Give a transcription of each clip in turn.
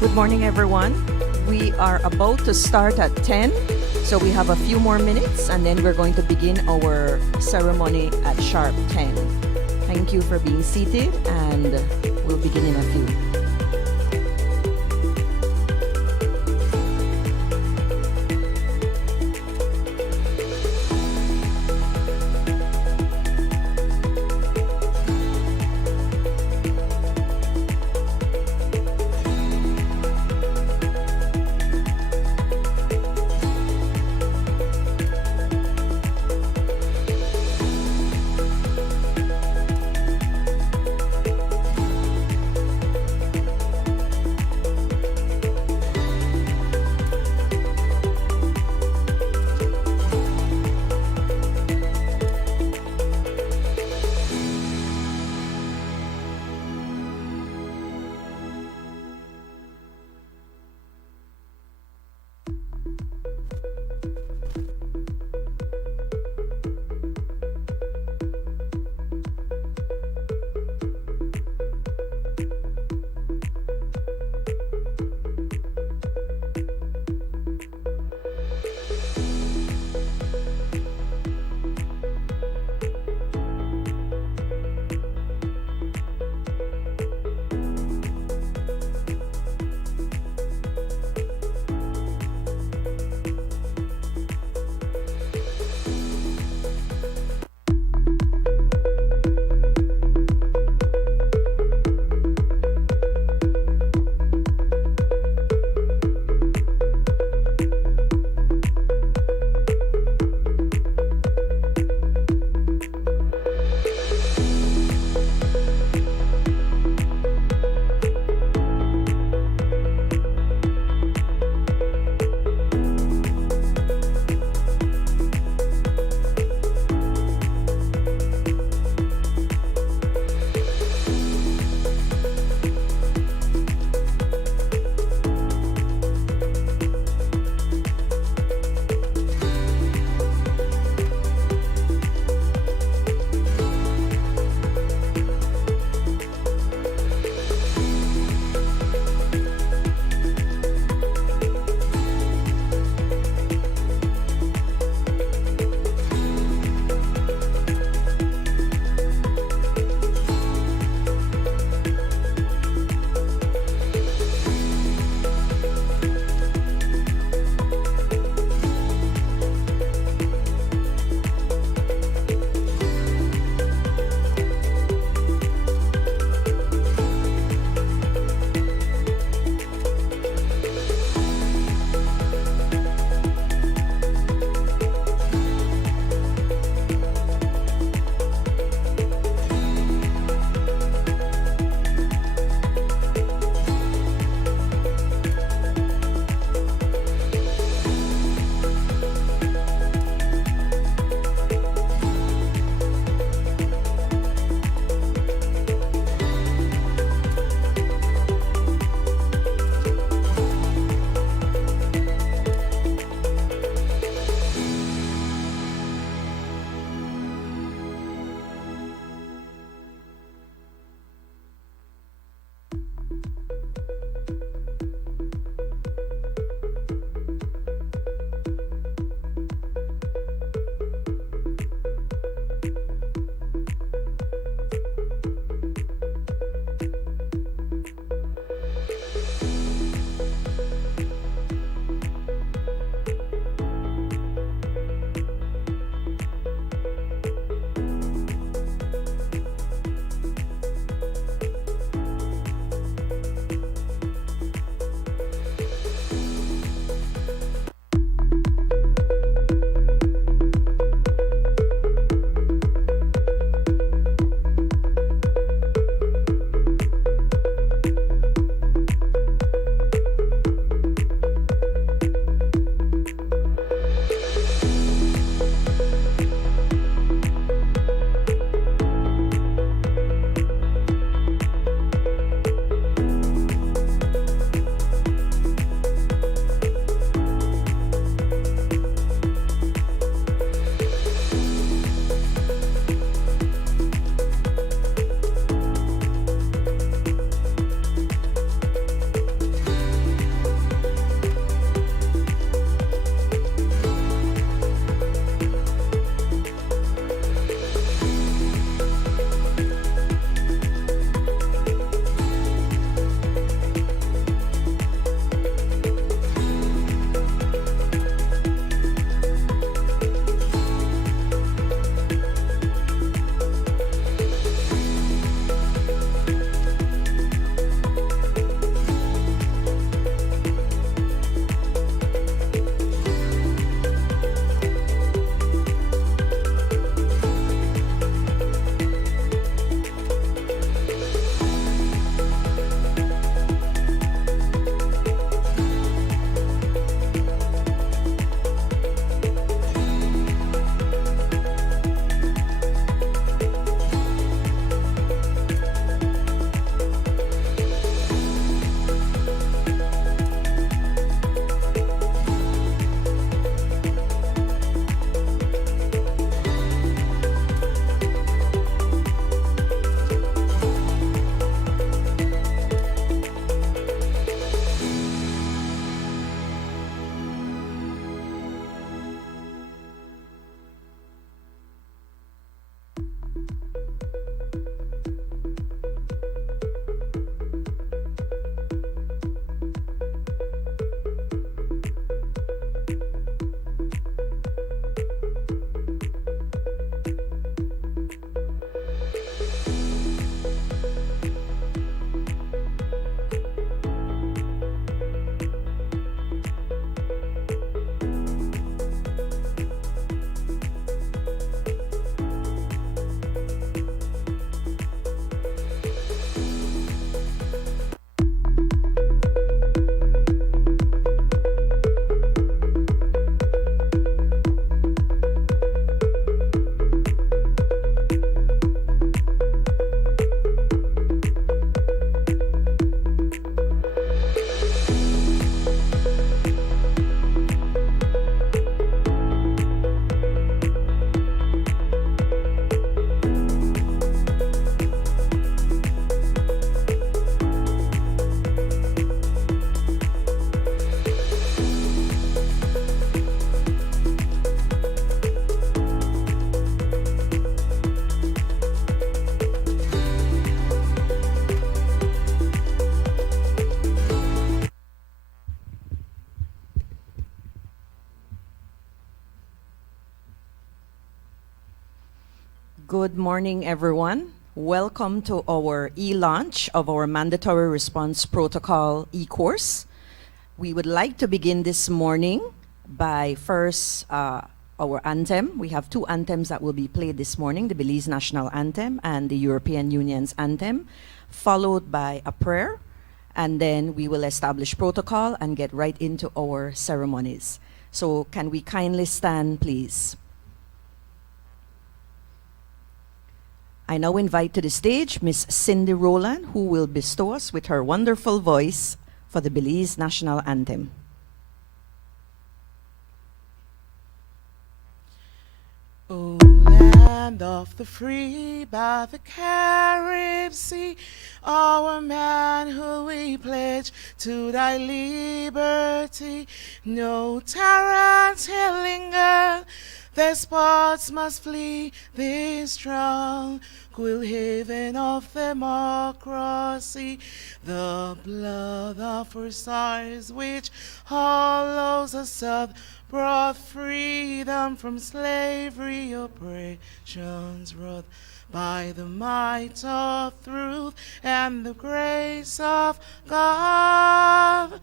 Good morning, everyone. We are about to start at 10, so we have a few more minutes and then we're going to begin our ceremony at sharp 10. Thank you for being seated, and we'll begin in a few. Good morning, everyone. Welcome to our e-launch of our Mandatory Response Protocol e-course. We would like to begin this morning by first our anthem. We have two anthems that will be played this morning, the Belize National Anthem and the European Union's anthem, followed by a prayer, and then we will establish protocol and get right into our ceremonies. So can we kindly stand, please? I now invite to the stage Miss Cindy Rowland, who will bestow us with her wonderful voice for the Belize National Anthem. O land of the free by the Carib Sea, our manhood we pledge to thy liberty. No tyrant here linger, despots must flee this tranquil haven of democracy. The blood of our stars which hollows us up brought freedom from slavery, oppressions wrought by the might of truth and the grace of God.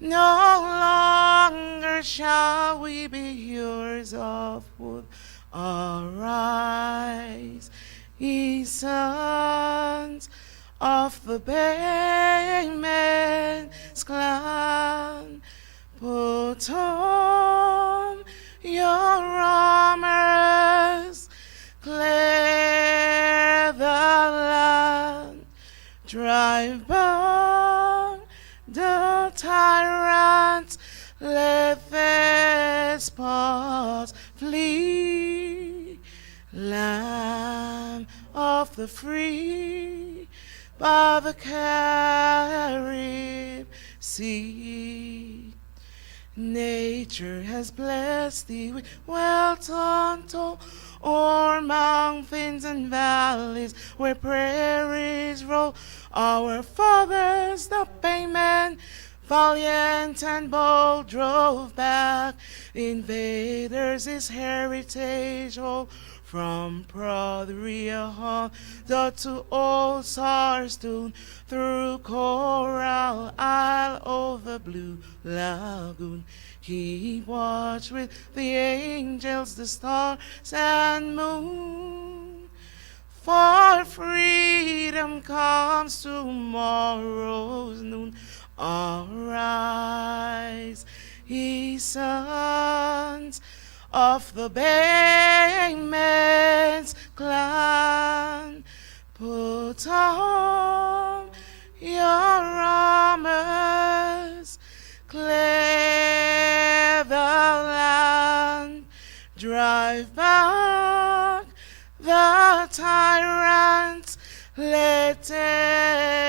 No longer shall we be hearers of wood. Arise, ye sons of the Bayman's clan. Put on your armors, clear the land, drive back the tyrants, let despots flee. Land of the free by the Carib Sea. Nature has blessed thee with wealth untold, o'er mountains and valleys where prairies roll. Our fathers, the Baymen, valiant and bold, drove back invaders, his heritage hold. From Prodria Honda to Old Sarstoon, through Coral Isle over Blue Lagoon. Keep watch with the angels, the stars and moon. For freedom comes tomorrow's noon. Arise, ye sons of the Bayman's clan. Put on your armors, clear the land, drive back the tyrants, let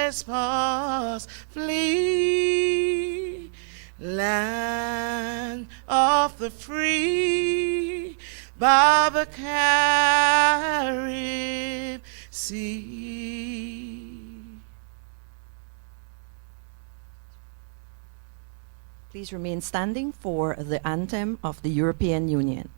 despots flee. Land of the free by the Carib Sea. Please remain standing for the anthem of the European Union.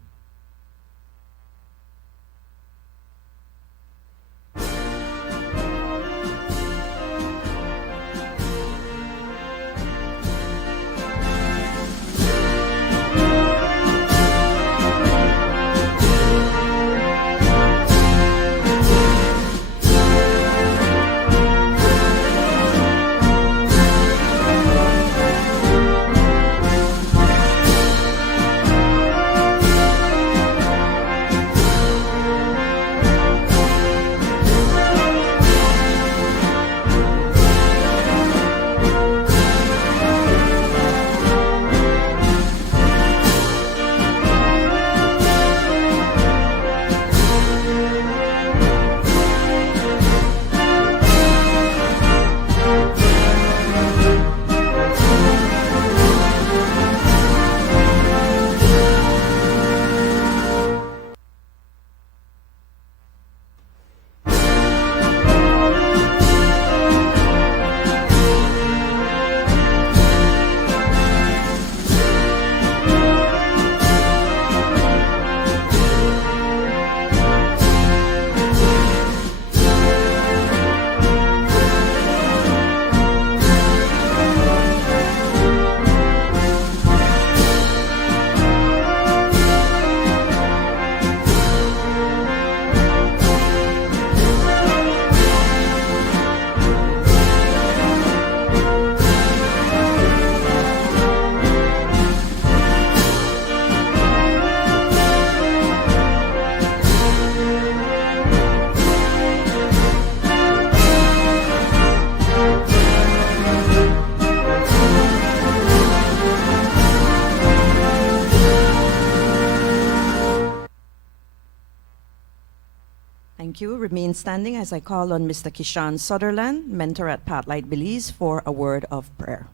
Thank you. Remain standing as I call on Mr. Kishan Sutherland, mentor at Pathlight Belize, for a word of prayer.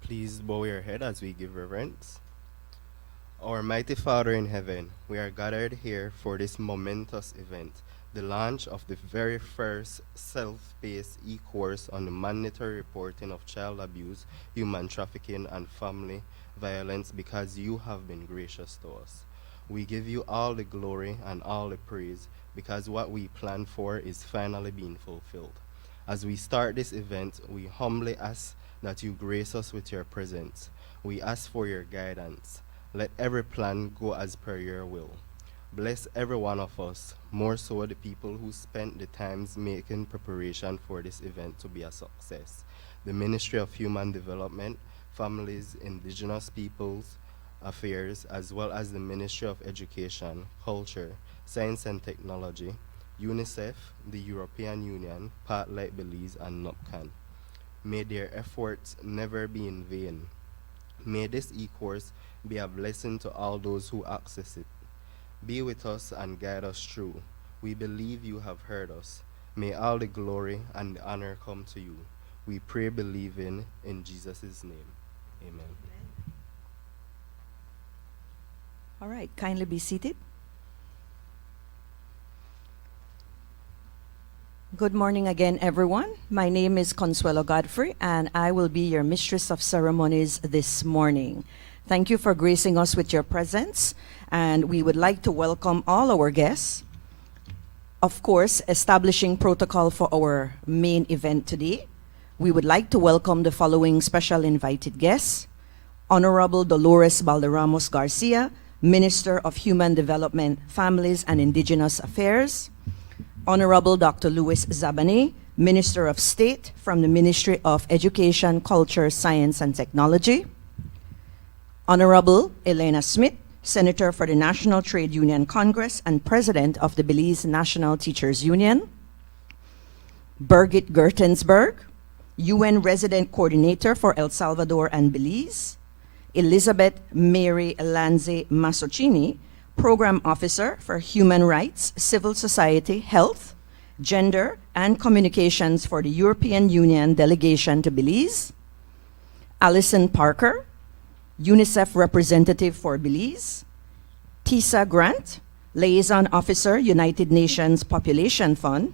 Please bow your head as we give reverence. Our mighty Father in heaven, we are gathered here for this momentous event, the launch of the very first self-paced e-course on the mandatory reporting of child abuse, human trafficking, and family violence, because you have been gracious to us. We give you all the glory and all the praise, because what we planned for is finally being fulfilled. As we start this event, we humbly ask that you grace us with your presence. We ask for your guidance. Let every plan go as per your will. Bless every one of us, more so the people who spent the times making preparation for this event to be a success. The Ministry of Human Development, Families, Indigenous Peoples Affairs, as well as the Ministry of Education, Culture, Science and Technology, UNICEF, the European Union, Pathlight Belize, and NUPCAN. May their efforts never be in vain. May this e-course be a blessing to all those who access it. Be with us and guide us through. We believe you have heard us. May all the glory and the honor come to you. We pray believing in Jesus' name. Amen. All right, kindly be seated. Good morning again, everyone. My name is Consuelo Godfrey, and I will be your mistress of ceremonies this morning. Thank you for gracing us with your presence, and we would like to welcome all our guests. Of course, establishing protocol for our main event today, we would like to welcome the following special invited guests: Honorable Dolores Balderramos Garcia, Minister of Human Development, Families, and Indigenous Affairs; Honorable Dr. Louis Zabane, Minister of State from the Ministry of Education, Culture, Science, and Technology; Honorable Elena Smith, Senator for the National Trade Union Congress and President of the Belize National Teachers Union; Birgit Gertensberg, UN Resident Coordinator for El Salvador and Belize; Elizabeth Mary Lanze Masocini, Program Officer for Human Rights, Civil Society, Health, Gender, and Communications for the European Union Delegation to Belize; Alison Parker, UNICEF Representative for Belize; Tisa Grant, Liaison Officer, United Nations Population Fund;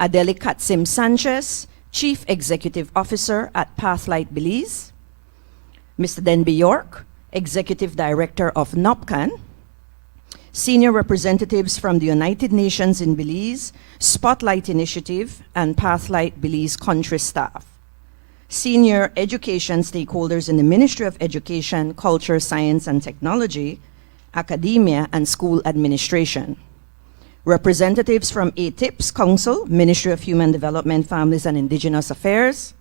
Adeli Katsim Sanchez, Chief Executive Officer at Pathlight Belize; Mr. Denby York, Executive Director of NUPCAN; senior representatives from the United Nations in Belize, Spotlight Initiative, and Pathlight Belize country staff; senior education stakeholders in the Ministry of Education, Culture, Science, and Technology, academia, and school administration; representatives from ATIPS Council, Ministry of Human Development, Families, and Indigenous Affairs;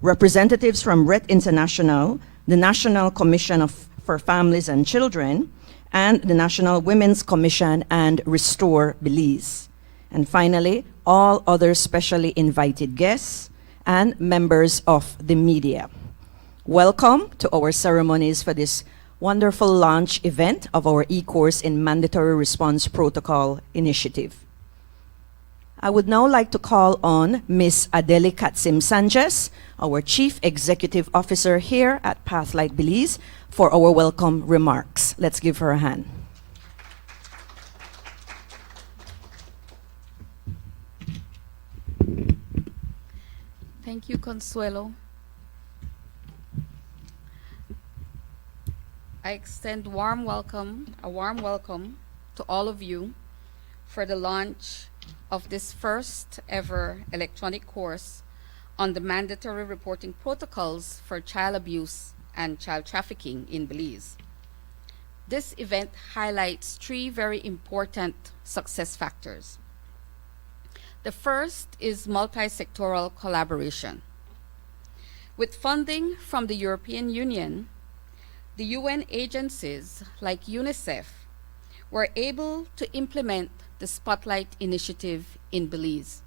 representatives from RET International, the National Commission for Families and Children, and the National Women's Commission and Restore Belize; and finally, all other specially invited guests and members of the media. Welcome to our ceremonies for this wonderful launch event of our e-course in Mandatory Response Protocol Initiative. I would now like to call on Ms. Adeli Katsim Sanchez, our Chief Executive Officer here at Pathlight Belize, for our welcome remarks. Let's give her a hand. Thank you, Consuelo. I extend a warm welcome to all of you for the launch of this first ever electronic course on the mandatory reporting protocols for child abuse and child trafficking in Belize. This event highlights three very important success factors. The first is multi-sectoral collaboration. With funding from the European Union, the UN agencies like UNICEF were able to implement the Spotlight Initiative in Belize.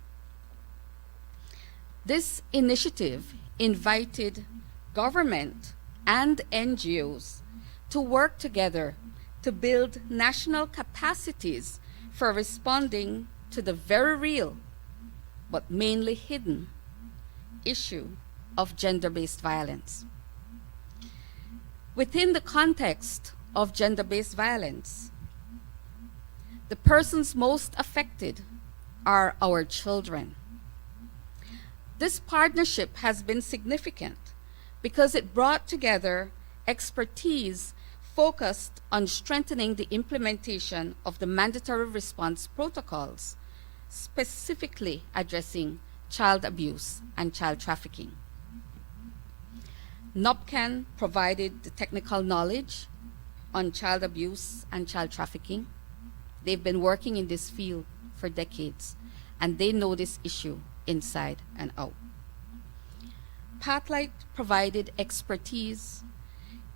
This initiative invited government and NGOs to work together to build national capacities for responding to the very real, but mainly hidden, issue of gender-based violence. Within the context of gender-based violence, the persons most affected are our children. This partnership has been significant because it brought together expertise focused on strengthening the implementation of the mandatory response protocols, specifically addressing child abuse and child trafficking. NOPCAN provided the technical knowledge on child abuse and child trafficking. They've been working in this field for decades, and they know this issue inside and out. Pathlight provided expertise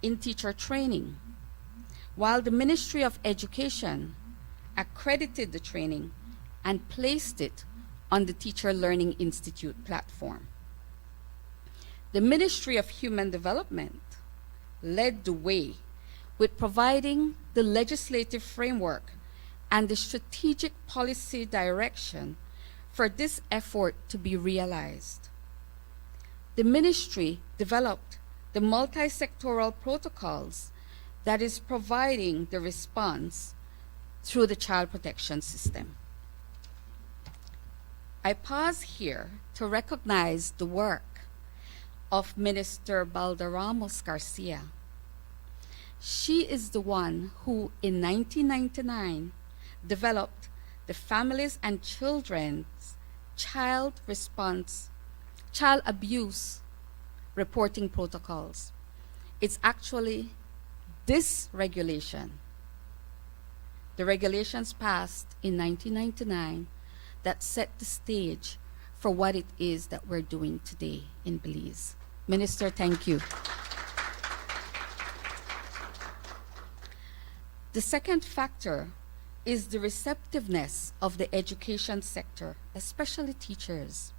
in teacher training, while the Ministry of Education accredited the training and placed it on the Teacher Learning Institute platform. The Ministry of Human Development led the way with providing the legislative framework and the strategic policy direction for this effort to be realized. The ministry developed the multi-sectoral protocols that is providing the response through the child protection system. I pause here to recognize the work of Minister Balderramos Garcia. She is the one who, in 1999, developed the Families and Children's Child Abuse Reporting Protocols. It's actually this regulation, the regulations passed in 1999, that set the stage for what it is that we're doing today in Belize. Minister, thank you. The second factor is the receptiveness of the education sector, especially teachers.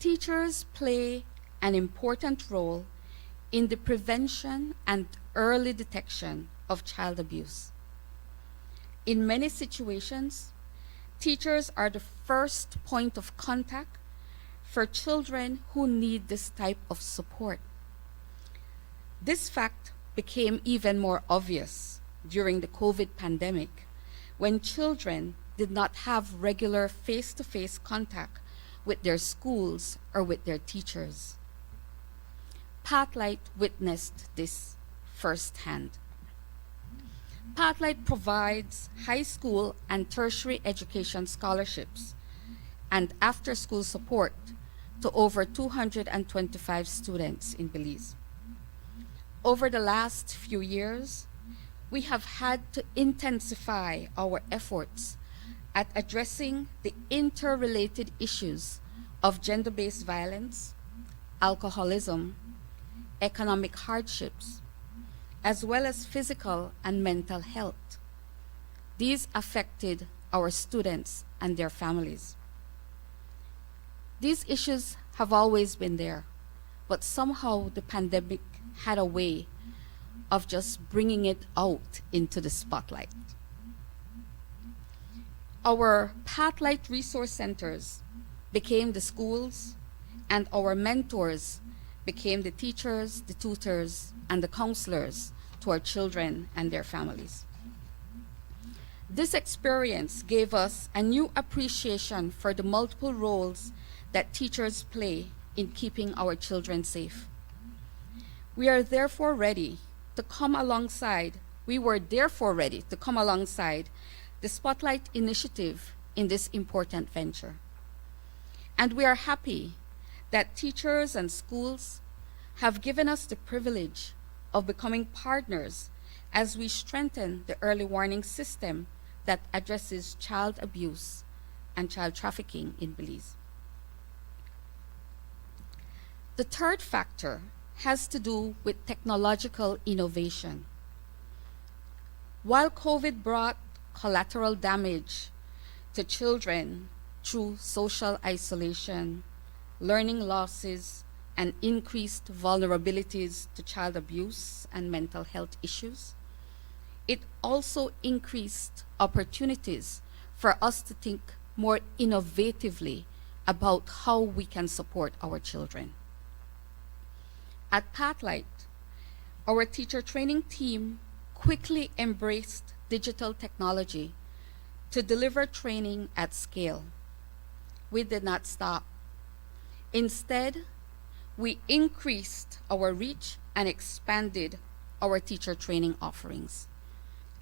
Teachers play an important role in the prevention and early detection of child abuse. In many situations, teachers are the first point of contact for children who need this type of support. This fact became even more obvious during the COVID pandemic, when children did not have regular face-to-face contact with their schools or with their teachers. Pathlight witnessed this firsthand. Pathlight provides high school and tertiary education scholarships and after-school support to over 225 students in Belize. Over the last few years, we have had to intensify our efforts at addressing the interrelated issues of gender-based violence, alcoholism, economic hardships, as well as physical and mental health. These affected our students and their families. These issues have always been there, but somehow the pandemic had a way of just bringing it out into the spotlight. Our Pathlight resource centers became the schools, and our mentors became the teachers, the tutors, and the counselors to our children and their families. This experience gave us a new appreciation for the multiple roles that teachers play in keeping our children safe. We were therefore ready to come alongside the Spotlight Initiative in this important venture. And we are happy that teachers and schools have given us the privilege of becoming partners as we strengthen the early warning system that addresses child abuse and child trafficking in Belize. The third factor has to do with technological innovation. While COVID brought collateral damage to children through social isolation, learning losses, and increased vulnerabilities to child abuse and mental health issues, it also increased opportunities for us to think more innovatively about how we can support our children. At Pathlight, our teacher training team quickly embraced digital technology to deliver training at scale. We did not stop. Instead, we increased our reach and expanded our teacher training offerings.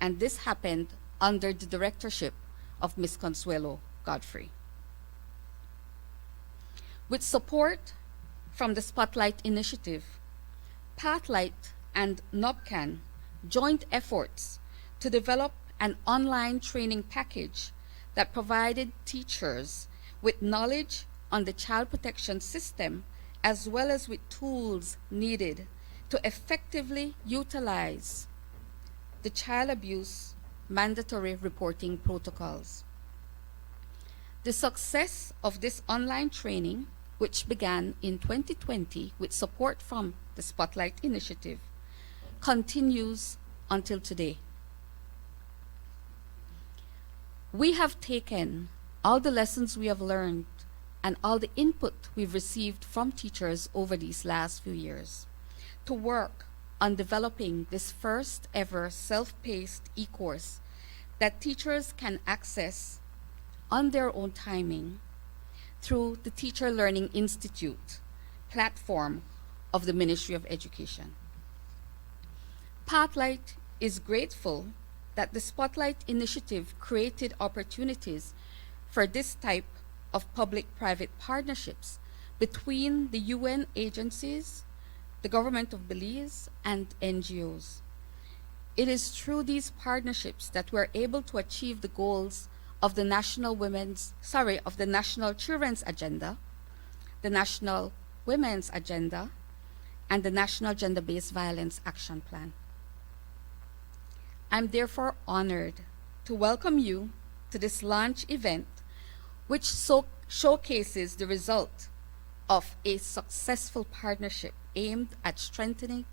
And this happened under the directorship of Ms. Consuelo Godfrey. With support from the Spotlight Initiative, Pathlight and NOPCAN joined efforts to develop an online training package that provided teachers with knowledge on the child protection system as well as with tools needed to effectively utilize the child abuse mandatory reporting protocols. The success of this online training, which began in 2020 with support from the Spotlight Initiative, continues until today. We have taken all the lessons we have learned and all the input we've received from teachers over these last few years to work on developing this first ever self-paced e-course that teachers can access on their own timing through the Teacher Learning Institute platform of the Ministry of Education. Pathlight is grateful that the Spotlight Initiative created opportunities for this type of public-private partnerships between the UN agencies, the government of Belize, and NGOs. It is through these partnerships that we're able to achieve the goals of the National Children's Agenda, the National Women's Agenda, and the National Gender-Based Violence Action Plan. I'm therefore honored to welcome you to this launch event, which showcases the result of a successful partnership aimed at strengthening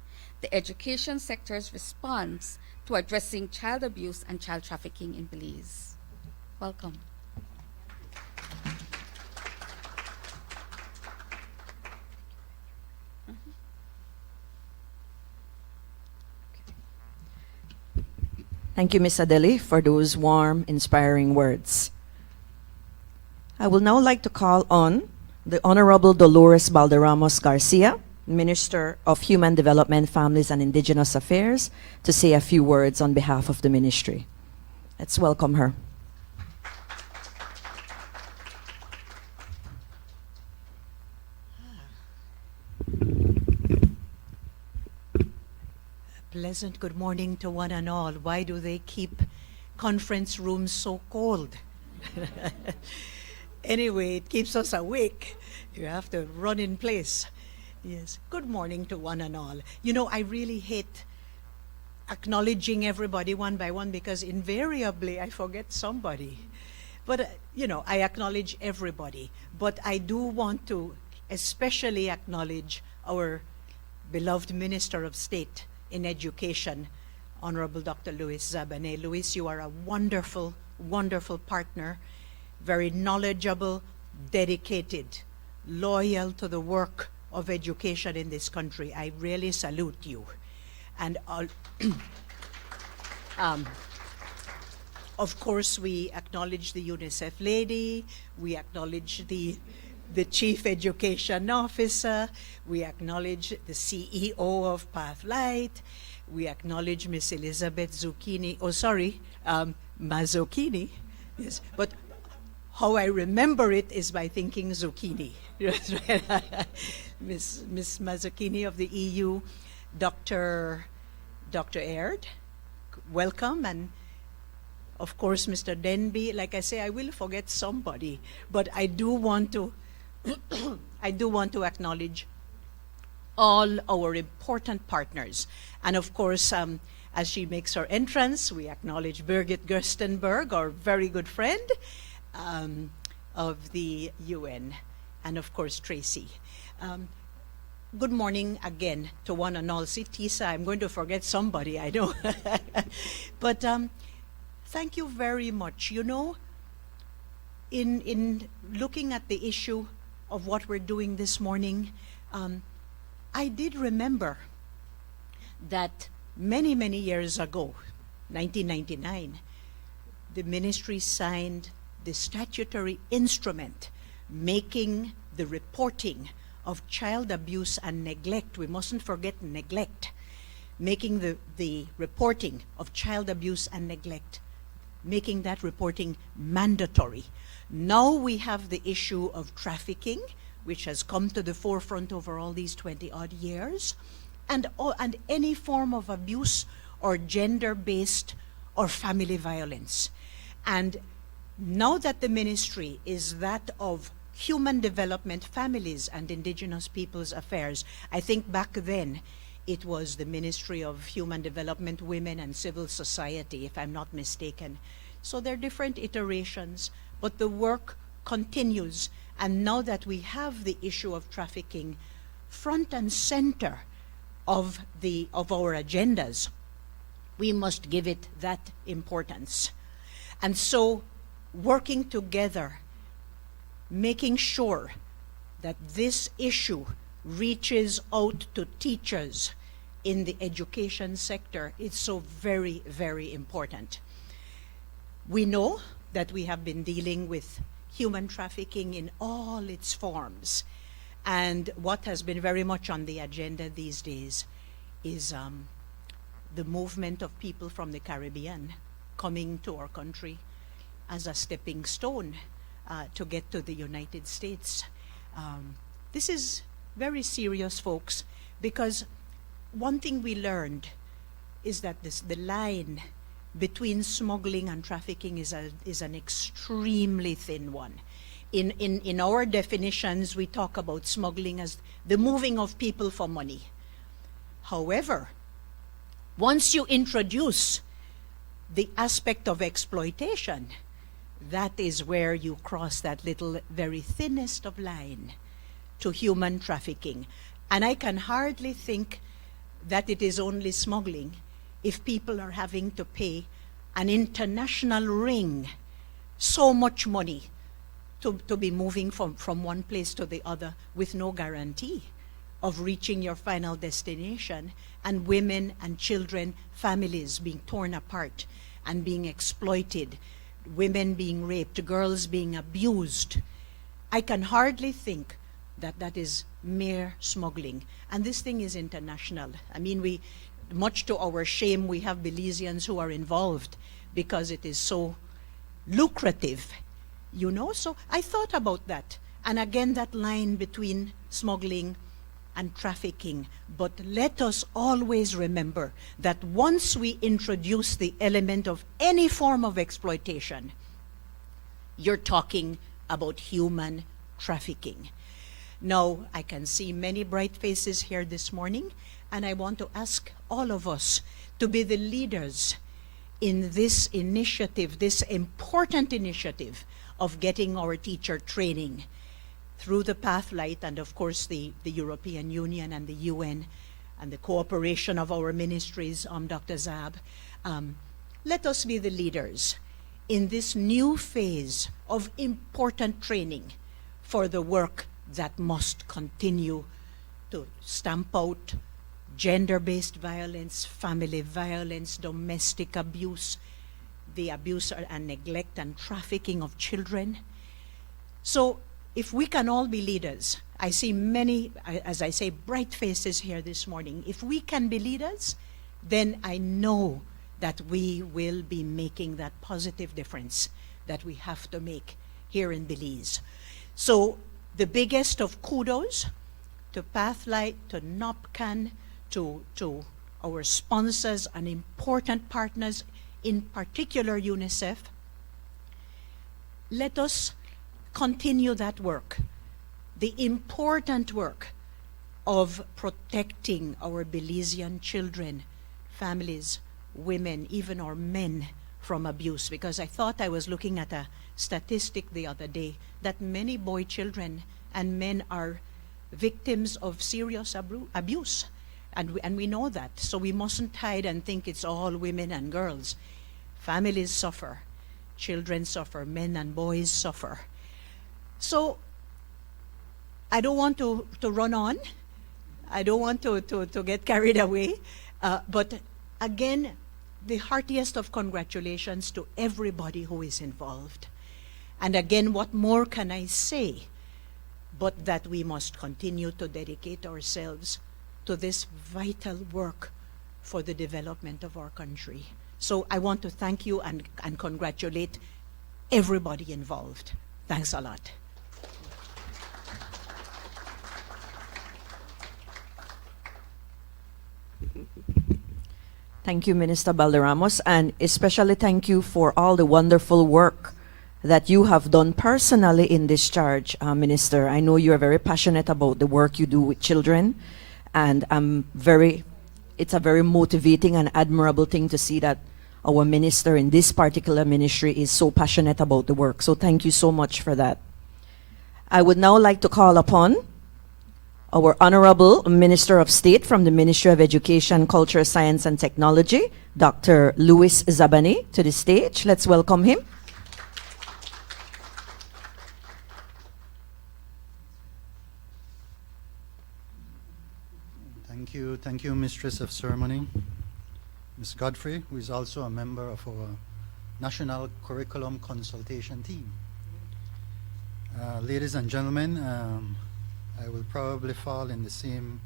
the education sector's response to addressing child abuse and child trafficking in Belize. Welcome. Thank you, Ms. Adeli, for those warm, inspiring words. I will now like to call on the Honorable Dolores Balderramos Garcia, Minister of Human Development, Families and Indigenous Affairs, to say a few words on behalf of the ministry. Let's welcome her. Pleasant good morning to one and all. Why do they keep conference rooms so cold? Anyway, it keeps us awake. You have to run in place. Yes, good morning to one and all. You know, I really hate acknowledging everybody one by one because invariably I forget somebody. But, you know, I acknowledge everybody. But I do want to especially acknowledge our beloved Minister of State in Education, Honorable Dr. Louis Zabané. Louis, you are a wonderful, wonderful partner, very knowledgeable, dedicated, loyal to the work of education in this country. I really salute you. And of course, we acknowledge the UNICEF lady, we acknowledge the Chief Education Officer, we acknowledge the CEO of Pathlight, we acknowledge Miss Elizabeth Zucchini, Mazzucchini, yes, but how I remember it is by thinking zucchini. Miss Mazzucchini of the EU, Dr. Aird, welcome, and of course, Mr. Denby. Like I say, I will forget somebody, but I do want to acknowledge all our important partners. And of course, as she makes her entrance, we acknowledge Birgit Gerstenberg, our very good friend of the UN, and of course, Tracy. good morning again to one and all. See, Tisa, I'm going to forget somebody, I know. But thank you very much. You know, in looking at the issue of what we're doing this morning, I did remember that many, many years ago, 1999, the ministry signed the statutory instrument making the reporting of child abuse and neglect, we mustn't forget neglect, making the reporting of child abuse and neglect, making that reporting mandatory. Now we have the issue of trafficking, which has come to the forefront over all these 20-odd years, and any form of abuse or gender-based or family violence. And now that the ministry is that of human development, families, and indigenous peoples affairs, I think back then it was the Ministry of Human Development, Women, and Civil Society, if I'm not mistaken. So there are different iterations, but the work continues. And now that we have the issue of trafficking front and center of our agendas, we must give it that importance. And so working together, making sure that this issue reaches out to teachers in the education sector is so very, very important. We know that we have been dealing with human trafficking in all its forms. And what has been very much on the agenda these days is the movement of people from the Caribbean coming to our country as a stepping stone to get to the United States. This is very serious, folks, because one thing we learned is that the line between smuggling and trafficking is an extremely thin one. In our definitions, we talk about smuggling as the moving of people for money. However, once you introduce the aspect of exploitation, that is where you cross that little, very thinnest of line to human trafficking. And I can hardly think that it is only smuggling if people are having to pay an international ring so much money to be moving from one place to the other with no guarantee of reaching your final destination, and women and children, families being torn apart and being exploited, women being raped, girls being abused. I can hardly think that that is mere smuggling. And this thing is international. I mean, much to our shame, we have Belizeans who are involved because it is so lucrative, you know? So I thought about that. And again, that line between smuggling and trafficking. But let us always remember that once we introduce the element of any form of exploitation, you're talking about human trafficking. Now, I can see many bright faces here this morning, and I want to ask all of us to be the leaders in this initiative, this important initiative of getting our teacher training through the Pathlight and, of course, the European Union and the UN and the cooperation of our ministries, Dr. Zab. Let us be the leaders in this new phase of important training for the work that must continue to stamp out gender-based violence, family violence, domestic abuse, the abuse and neglect and trafficking of children. So if we can all be leaders, I see many, as I say, bright faces here this morning. If we can be leaders, then I know that we will be making that positive difference that we have to make here in Belize. So the biggest of kudos to Pathlight, to NOPCAN, to our sponsors and important partners, in particular UNICEF. Let us continue that work, the important work of protecting our Belizean children, families, women, even our men from abuse. Because I thought I was looking at a statistic the other day that many boy children and men are victims of serious abuse. And we know that. So we mustn't hide and think it's all women and girls. Families suffer. Children suffer. Men and boys suffer. So I don't want to run on. I don't want to get carried away. But again, the heartiest of congratulations to everybody who is involved. And again, what more can I say but that we must continue to dedicate ourselves to this vital work for the development of our country. So I want to thank you and congratulate everybody involved. Thanks a lot. Thank you, Minister Balderramos, and especially thank you for all the wonderful work that you have done personally in discharge, Minister. I know you are very passionate about the work you do with children, and it's a very motivating and admirable thing to see that our minister in this particular ministry is so passionate about the work. So thank you so much for that. I would now like to call upon our Honorable Minister of State from the Ministry of Education, Culture, Science and Technology, Dr. Louis Zabani, to the stage. Let's welcome him. Thank you, Mistress of Ceremony, Ms. Godfrey, who is also a member of our National Curriculum Consultation Team. Ladies and gentlemen, I will probably fall in the same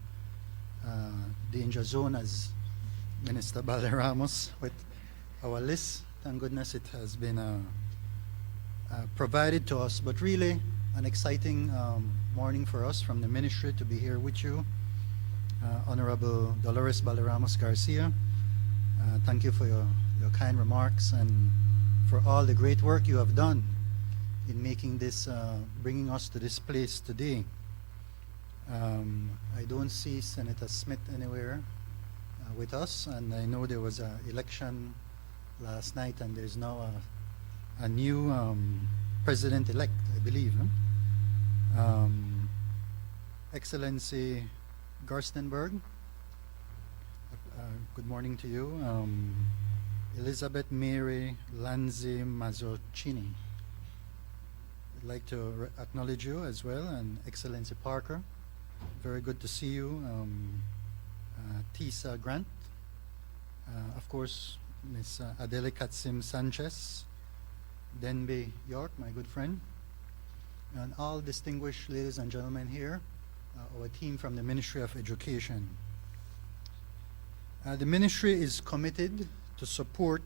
danger zone as Minister Balderramos with our list. Thank goodness it has been provided to us, but really an exciting morning for us from the ministry to be here with you. Honorable Dolores Balderramos Garcia, thank you for your kind remarks and for all the great work you have done in making this, bringing us to this place today. I don't see Senator Smith anywhere with us, and I know there was an election last night and there's now a new president-elect, I believe. Excellency Gerstenberg, good morning to you. Elizabeth Mary Lanzi Mazzoccini, I'd like to acknowledge you as well, and Excellency Parker, very good to see you. Tisa Grant, of course, Ms. Adele Katsim Sanchez, Denby York, my good friend, and all distinguished ladies and gentlemen here, our team from the Ministry of Education. The ministry is committed to support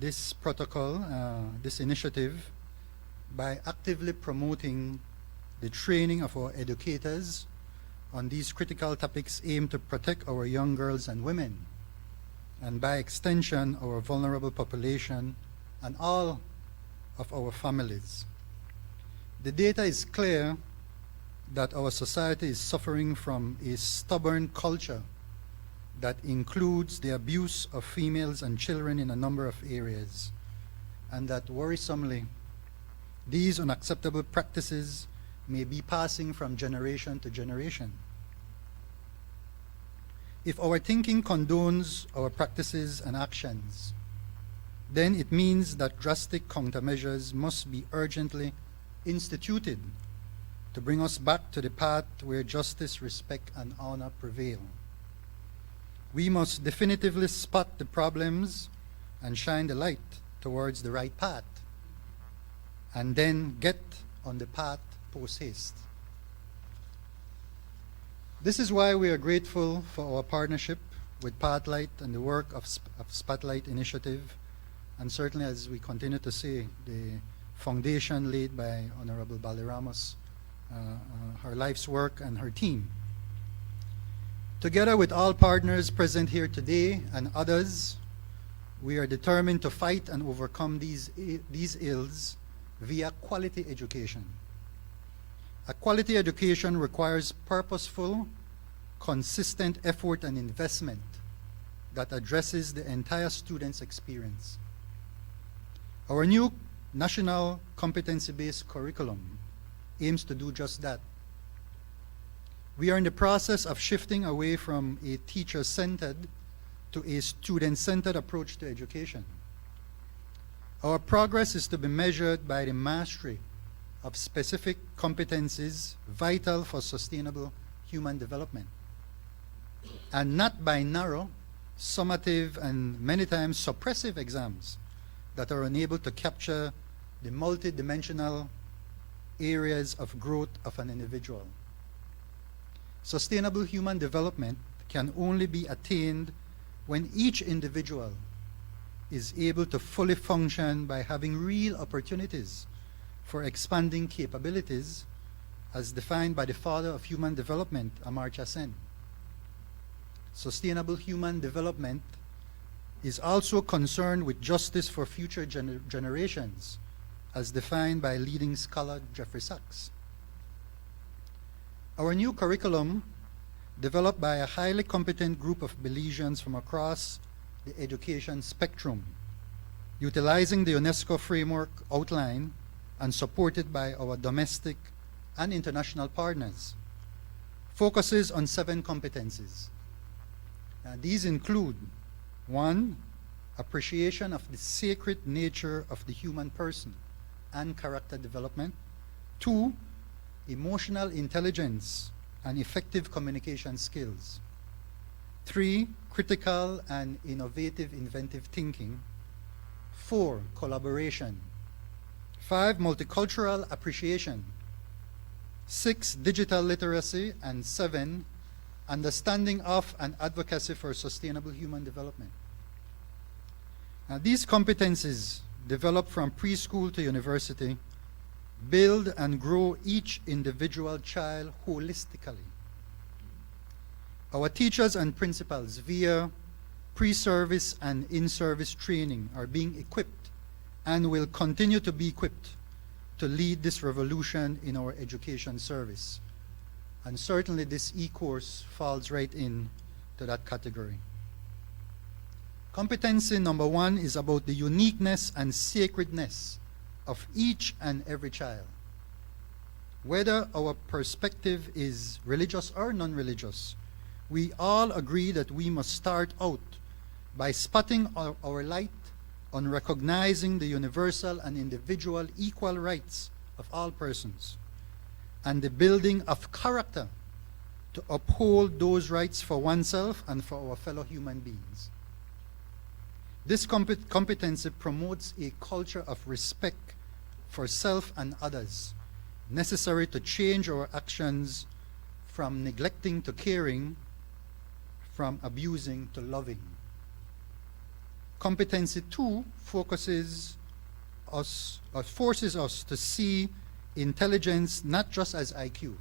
this protocol, this initiative, by actively promoting the training of our educators on these critical topics aimed to protect our young girls and women, and by extension, our vulnerable population and all of our families. The data is clear that our society is suffering from a stubborn culture that includes the abuse of females and children in a number of areas, and that worrisomely, these unacceptable practices may be passing from generation to generation. If our thinking condones our practices and actions, then it means that drastic countermeasures must be urgently instituted to bring us back to the path where justice, respect, and honor prevail. We must definitively spot the problems and shine the light towards the right path, and then get on the path post haste. This is why we are grateful for our partnership with Pathlight and the work of Spotlight Initiative, and certainly, as we continue to see, the foundation laid by Honorable Balderramos, her life's work and her team. Together with all partners present here today and others, we are determined to fight and overcome these ills via quality education. A quality education requires purposeful, consistent effort and investment that addresses the entire student's experience. Our new national competency-based curriculum aims to do just that. We are in the process of shifting away from a teacher-centered to a student-centered approach to education. Our progress is to be measured by the mastery of specific competencies vital for sustainable human development, and not by narrow, summative, and many times suppressive exams that are unable to capture the multidimensional areas of growth of an individual. Sustainable human development can only be attained when each individual is able to fully function by having real opportunities for expanding capabilities as defined by the father of human development, Amartya Sen. Sustainable human development is also concerned with justice for future generations as defined by leading scholar Jeffrey Sachs. Our new curriculum, developed by a highly competent group of Belizeans from across the education spectrum, utilizing the UNESCO framework outline and supported by our domestic and international partners, focuses on 7 competencies. These include: 1, appreciation of the sacred nature of the human person and character development. 2, emotional intelligence and effective communication skills. 3, critical and innovative inventive thinking. 4, collaboration. 5, multicultural appreciation. 6, digital literacy. And 7, understanding of and advocacy for sustainable human development. Now, these competencies, developed from preschool to university, build and grow each individual child holistically. Our teachers and principals, via pre-service and in-service training, are being equipped and will continue to be equipped to lead this revolution in our education service. And certainly this e-course falls right in to that category. Competency number 1 is about the uniqueness and sacredness of each and every child. Whether our perspective is religious or non-religious, we all agree that we must start out by spotting our light on recognizing the universal and individual equal rights of all persons, and the building of character to uphold those rights for oneself and for our fellow human beings. This competency promotes a culture of respect for self and others, necessary to change our actions from neglecting to caring, from abusing to loving. Competency 2 forces us to see intelligence not just as IQ,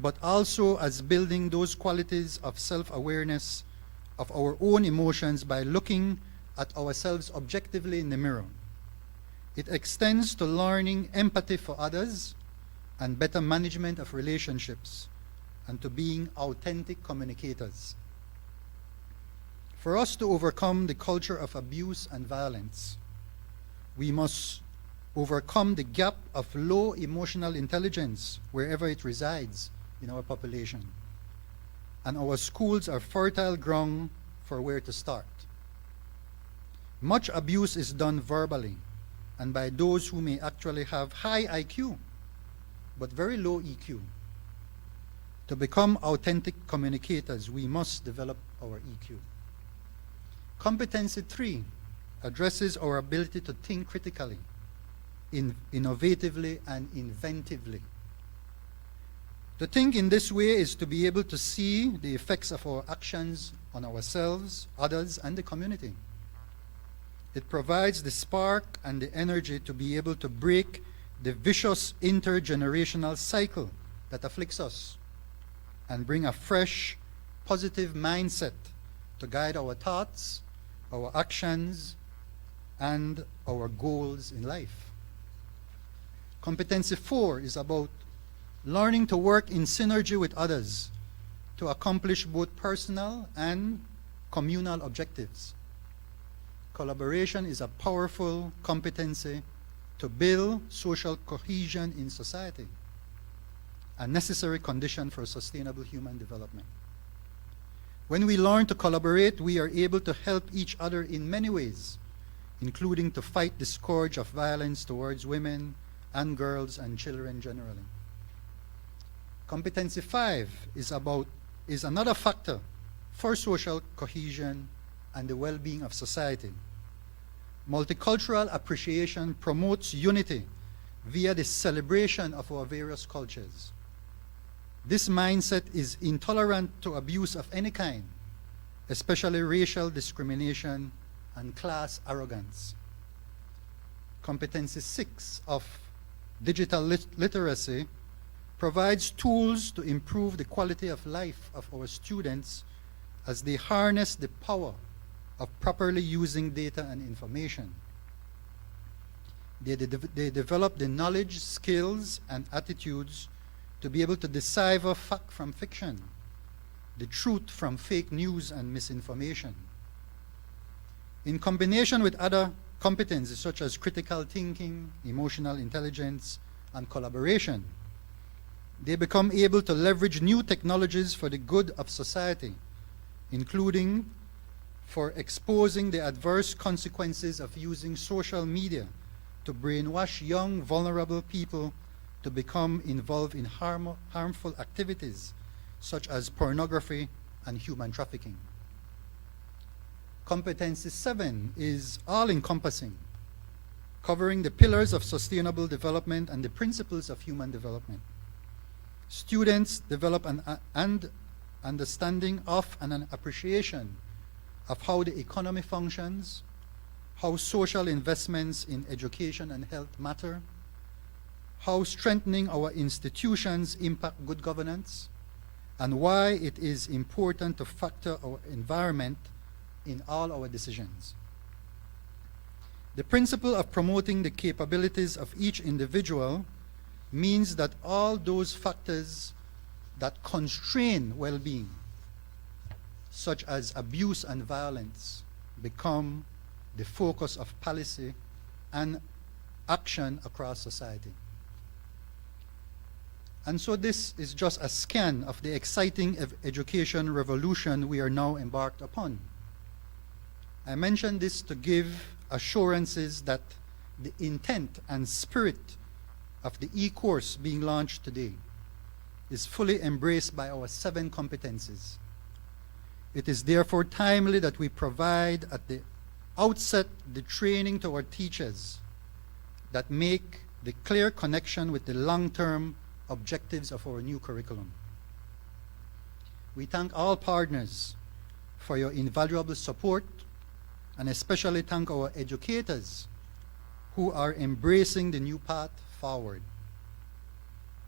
but also as building those qualities of self-awareness of our own emotions by looking at ourselves objectively in the mirror. It extends to learning empathy for others and better management of relationships, and to being authentic communicators. For us to overcome the culture of abuse and violence, we must overcome the gap of low emotional intelligence wherever it resides in our population. And our schools are fertile ground for where to start. Much abuse is done verbally and by those who may actually have high IQ but very low EQ. To become authentic communicators, we must develop our EQ. Competency 3 addresses our ability to think critically, innovatively, and inventively. To think in this way is to be able to see the effects of our actions on ourselves, others, and the community. It provides the spark and the energy to be able to break the vicious intergenerational cycle that afflicts us and bring a fresh, positive mindset to guide our thoughts, our actions, and our goals in life. Competency 4 is about learning to work in synergy with others to accomplish both personal and communal objectives. Collaboration is a powerful competency to build social cohesion in society. a necessary condition for sustainable human development. When we learn to collaborate, we are able to help each other in many ways, including to fight the scourge of violence towards women and girls and children generally. Competency 5 is another factor for social cohesion and the well-being of society. Multicultural appreciation promotes unity via the celebration of our various cultures. This mindset is intolerant to abuse of any kind, especially racial discrimination and class arrogance. Competency 6 of digital literacy provides tools to improve the quality of life of our students as they harness the power of properly using data and information. They develop the knowledge, skills, and attitudes to be able to decipher fact from fiction, the truth from fake news and misinformation. In combination with other competencies such as critical thinking, emotional intelligence, and collaboration, they become able to leverage new technologies for the good of society, including for exposing the adverse consequences of using social media to brainwash young, vulnerable people to become involved in harmful activities such as pornography and human trafficking. Competency 7 is all-encompassing, covering the pillars of sustainable development and the principles of human development. Students develop an understanding of and an appreciation of how the economy functions, how social investments in education and health matter, how strengthening our institutions impact good governance, and why it is important to factor our environment in all our decisions. The principle of promoting the capabilities of each individual means that all those factors that constrain well-being, such as abuse and violence, become the focus of policy and action across society. And so this is just a scan of the exciting education revolution we are now embarked upon. I mention this to give assurances that the intent and spirit of the e-course being launched today is fully embraced by our 7 competencies. It is therefore timely that we provide at the outset the training to our teachers that make the clear connection with the long-term objectives of our new curriculum. We thank all partners for your invaluable support, and especially thank our educators who are embracing the new path forward.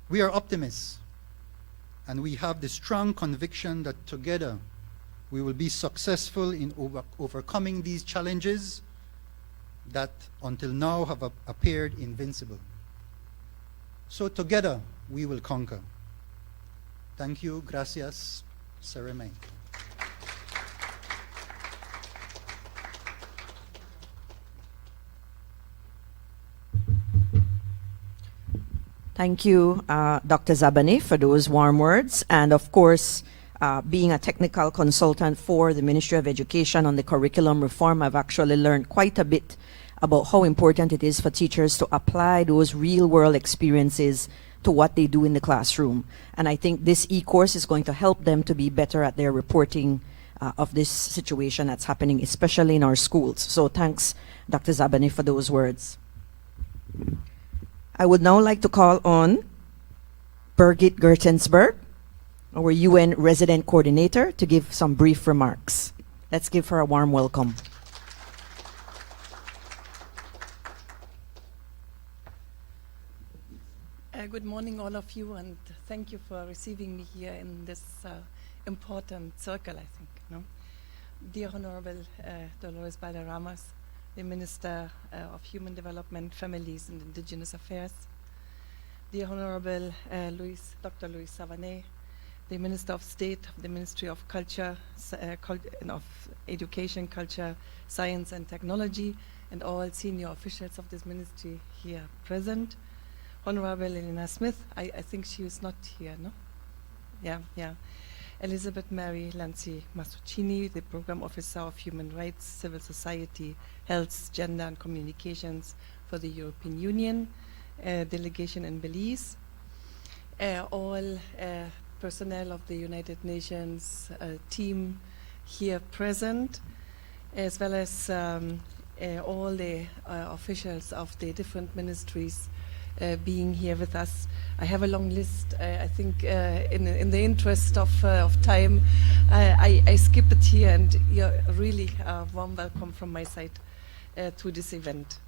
We are optimists, and we have the strong conviction that together we will be successful in overcoming these challenges that until now have appeared invincible. So together we will conquer. Thank you. Gracias. Sereme. Thank you, Dr. Zabane, for those warm words. And of course, being a technical consultant for the Ministry of Education on the curriculum reform, I've actually learned quite a bit about how important it is for teachers to apply those real-world experiences to what they do in the classroom. And I think this e-course is going to help them to be better at their reporting of this situation that's happening, especially in our schools. So thanks, Dr. Zabane, for those words. I would now like to call on Birgit Gertensberg, our UN resident coordinator, to give some brief remarks. Let's give her a warm welcome. Good morning, all of you, and thank you for receiving me here in this important circle, I think. No? Dear Honorable Dolores Baldaramas, the Minister of Human Development, Families and Indigenous Affairs, dear Honorable Dr. Louis Savané, the Minister of State of the Ministry of Culture, of Education, Culture, Science and Technology, and all senior officials of this ministry here present. Honorable Elena Smith, I think she is not here, no? Yeah. Elizabeth Mary Lanzi Masuccini, the Program Officer of Human Rights, Civil Society, Health, Gender and Communications for the European Union delegation in Belize. All personnel of the United Nations team here present, as well as all the officials of the different ministries being here with us. I have a long list. I think in the interest of time, I skip it here, and you're really warm welcome from my side to this event.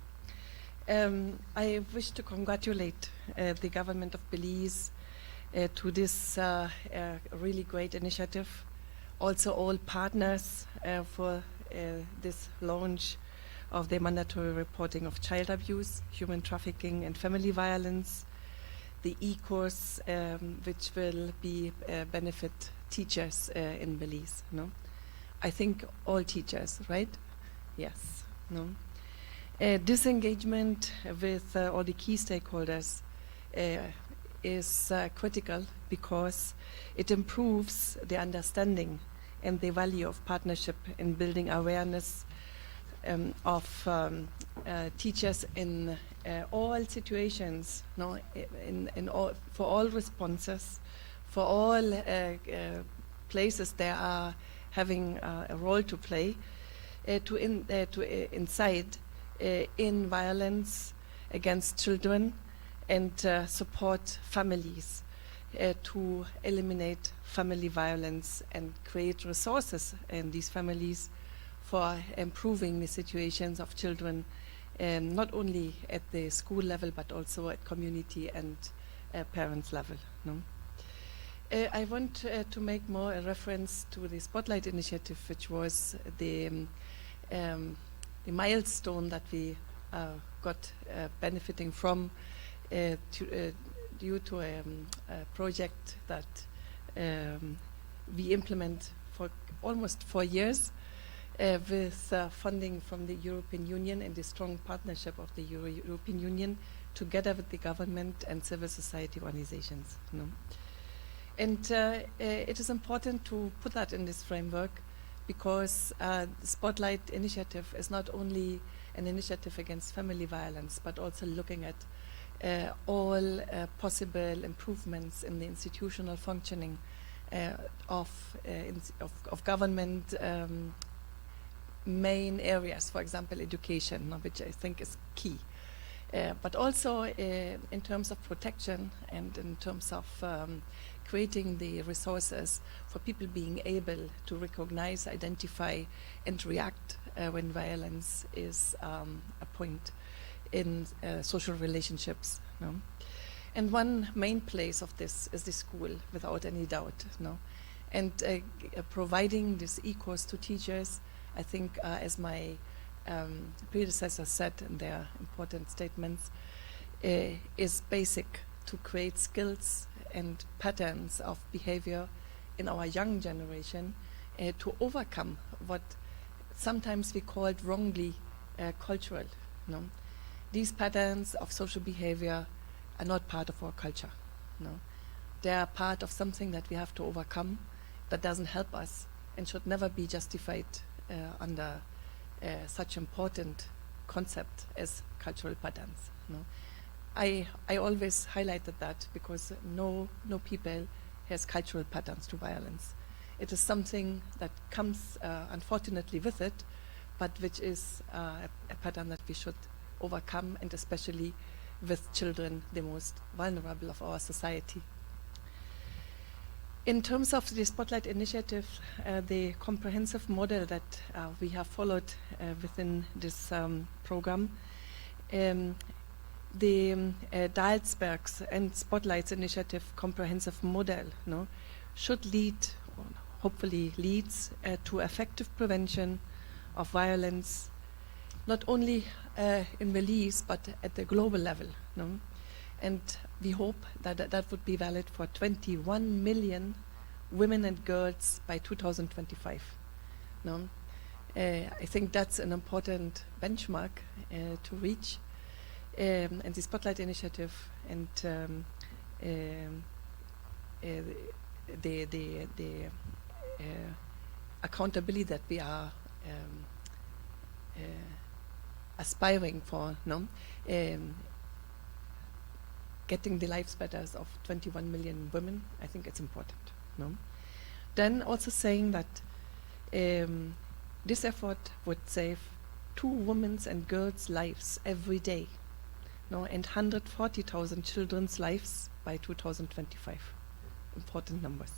I wish to congratulate the government of Belize to this really great initiative. Also all partners for this launch of the mandatory reporting of child abuse, human trafficking and family violence, the e-course which will be benefit teachers in Belize. No? I think all teachers, right? Yes. No? This engagement with all the key stakeholders is critical because it improves the understanding and the value of partnership in building awareness of teachers in all situations, no, in all, for all responses, for all places they are having a role to play, to incite in violence against children and support families to eliminate family violence and create resources in these families for improving the situations of children, not only at the school level but also at community and parents level. No? I want to make more a reference to the Spotlight initiative, which was the milestone that we got benefiting from due to a project that we implement for almost 4 years with funding from the European Union and the strong partnership of the European Union together with the government and civil society organizations. No? And it is important to put that in this framework because the Spotlight initiative is not only an initiative against family violence, but also looking at all possible improvements in the institutional functioning of government main areas, for example, education, which I think is key. But also in terms of protection and in terms of creating the resources for people being able to recognize, identify, and react when violence is a point in social relationships. No? And one main place of this is the school, without any doubt. No? And providing this e-course to teachers, I think, as my predecessors said in their important statements, is basic to create skills and patterns of behavior in our young generation to overcome what sometimes we call wrongly cultural. No? These patterns of social behavior are not part of our culture. No? They are part of something that we have to overcome that doesn't help us and should never be justified under such important concept as cultural patterns. No? I always highlighted that because no people has cultural patterns to violence. It is something that comes unfortunately with it, but which is a pattern that we should overcome, and especially with children, the most vulnerable of our society. In terms of the Spotlight initiative, the comprehensive model that we have followed within this program, the Dalsbergs and Spotlights initiative comprehensive model, no, should lead, or hopefully leads, to effective prevention of violence, not only in Belize but at the global level. No? And we hope that that would be valid for 21 million women and girls by 2025. No? I think that's an important benchmark to reach. And the Spotlight initiative and the accountability that we are aspiring for, no? Getting the lives better of 21 million women, I think it's important, no? Then also saying that this effort would save 2 women's and girls' lives every day, no, and 140,000 children's lives by 2025. Important numbers.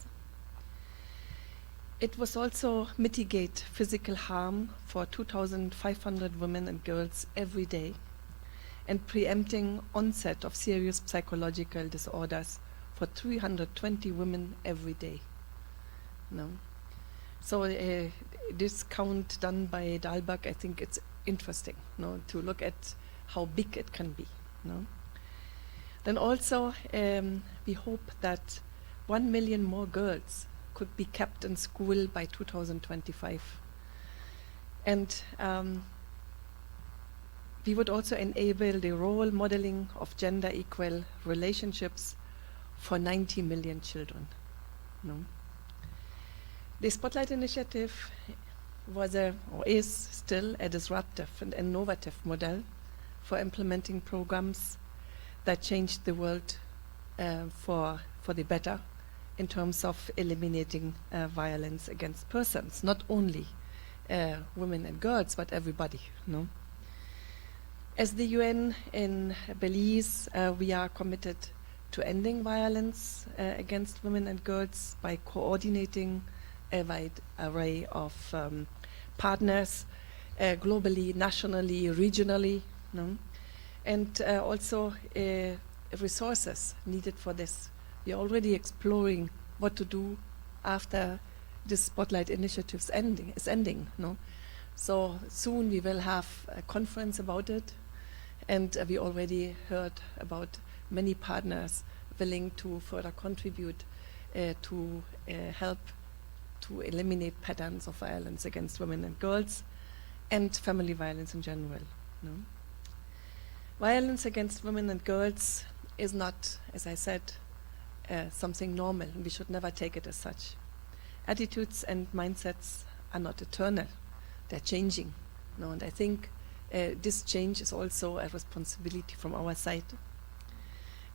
It was also mitigate physical harm for 2,500 women and girls every day, and preempting onset of serious psychological disorders for 320 women every day. No? So this count done by Dahlberg, I think it's interesting, no, to look at how big it can be. No? Then also we hope that 1 million more girls could be kept in school by 2025. And we would also enable the role modeling of gender equal relationships for 90 million children. No? The Spotlight Initiative was or is still a disruptive and innovative model for implementing programs that changed the world for the better in terms of eliminating violence against persons, not only women and girls, but everybody. No? As the UN in Belize, we are committed to ending violence against women and girls by coordinating a wide array of partners, globally, nationally, regionally, no? And also resources needed for this. We are already exploring what to do after this Spotlight Initiative is ending. No? So soon we will have a conference about it, and we already heard about many partners willing to further contribute to help to eliminate patterns of violence against women and girls and family violence in general. No? Violence against women and girls is not, as I said, something normal, and we should never take it as such. Attitudes and mindsets are not eternal, they're changing. No? And I think this change is also a responsibility from our side.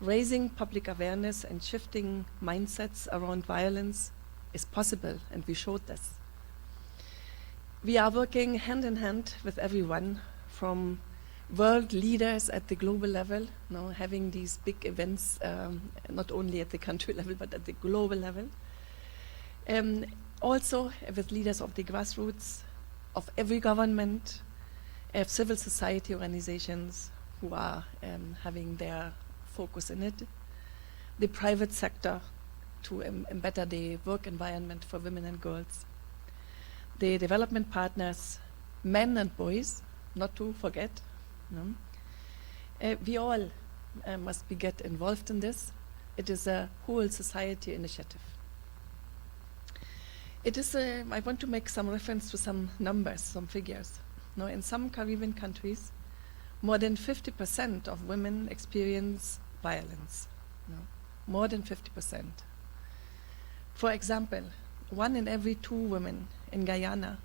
Raising public awareness and shifting mindsets around violence is possible, and we showed this. We are working hand in hand with everyone, from world leaders at the global level, no, having these big events, not only at the country level, but at the global level. Also with leaders of the grassroots, of every government, of civil society organizations who are having their focus in it, the private sector to better the work environment for women and girls, the development partners, men and boys, not to forget. No? We all must get involved in this. It is a whole society initiative. It is I want to make some reference to some numbers, some figures. No, in some Caribbean countries, more than 50% of women experience violence. No? More than 50%. For example, 1 in every 2 women in Guyana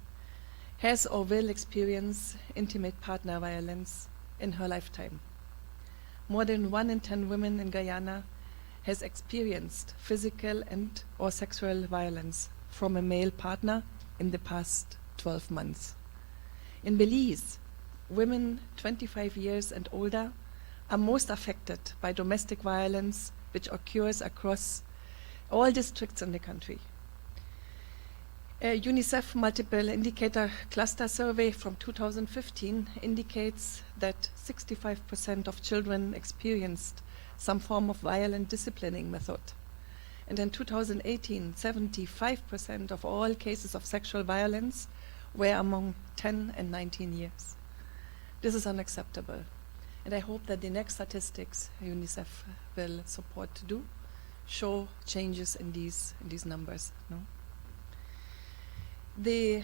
has or will experience intimate partner violence in her lifetime. More than 1 in 10 women in Guyana has experienced physical and or sexual violence from a male partner in the past 12 months. In Belize, women 25 years and older are most affected by domestic violence, which occurs across all districts in the country. A UNICEF multiple indicator cluster survey from 2015 indicates that 65% of children experienced some form of violent disciplining method. And in 2018, 75% of all cases of sexual violence were among 10 and 19 years. This is unacceptable. And I hope that the next statistics UNICEF will support to do show changes in these numbers. No? The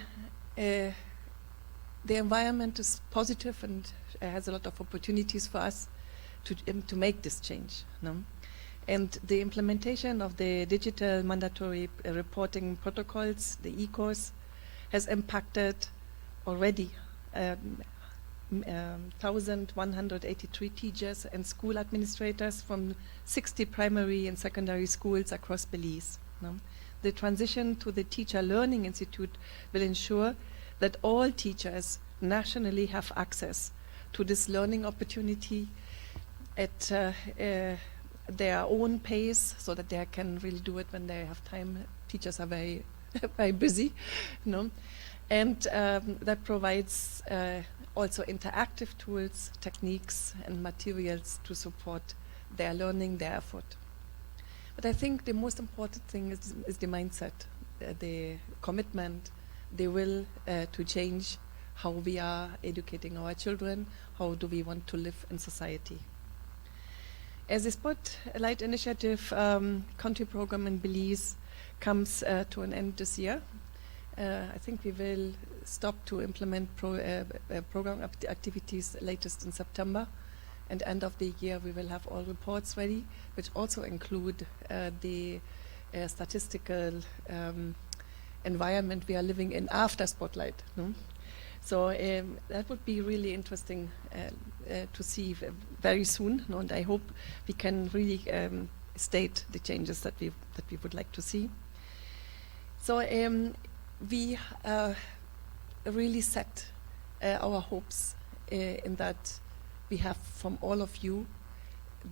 environment is positive and has a lot of opportunities for us. to make this change. No? And the implementation of the digital mandatory reporting protocols, the e-course, has impacted already 1,183 teachers and school administrators from 60 primary and secondary schools across Belize. No? The transition to the Teacher Learning Institute will ensure that all teachers nationally have access to this learning opportunity at their own pace, so that they can really do it when they have time. Teachers are very, very busy, no? And that provides also interactive tools, techniques, and materials to support their learning, their effort. But I think the most important thing is the mindset, the commitment, the will to change how we are educating our children, how do we want to live in society. As the Spotlight Initiative country program in Belize comes to an end this year, I think we will stop to implement program activities latest in September, and end of the year we will have all reports ready, which also include the statistical environment we are living in after Spotlight. No? So that would be really interesting to see very soon, no? And I hope we can really state the changes that we would like to see. So we really set our hopes in that we have from all of you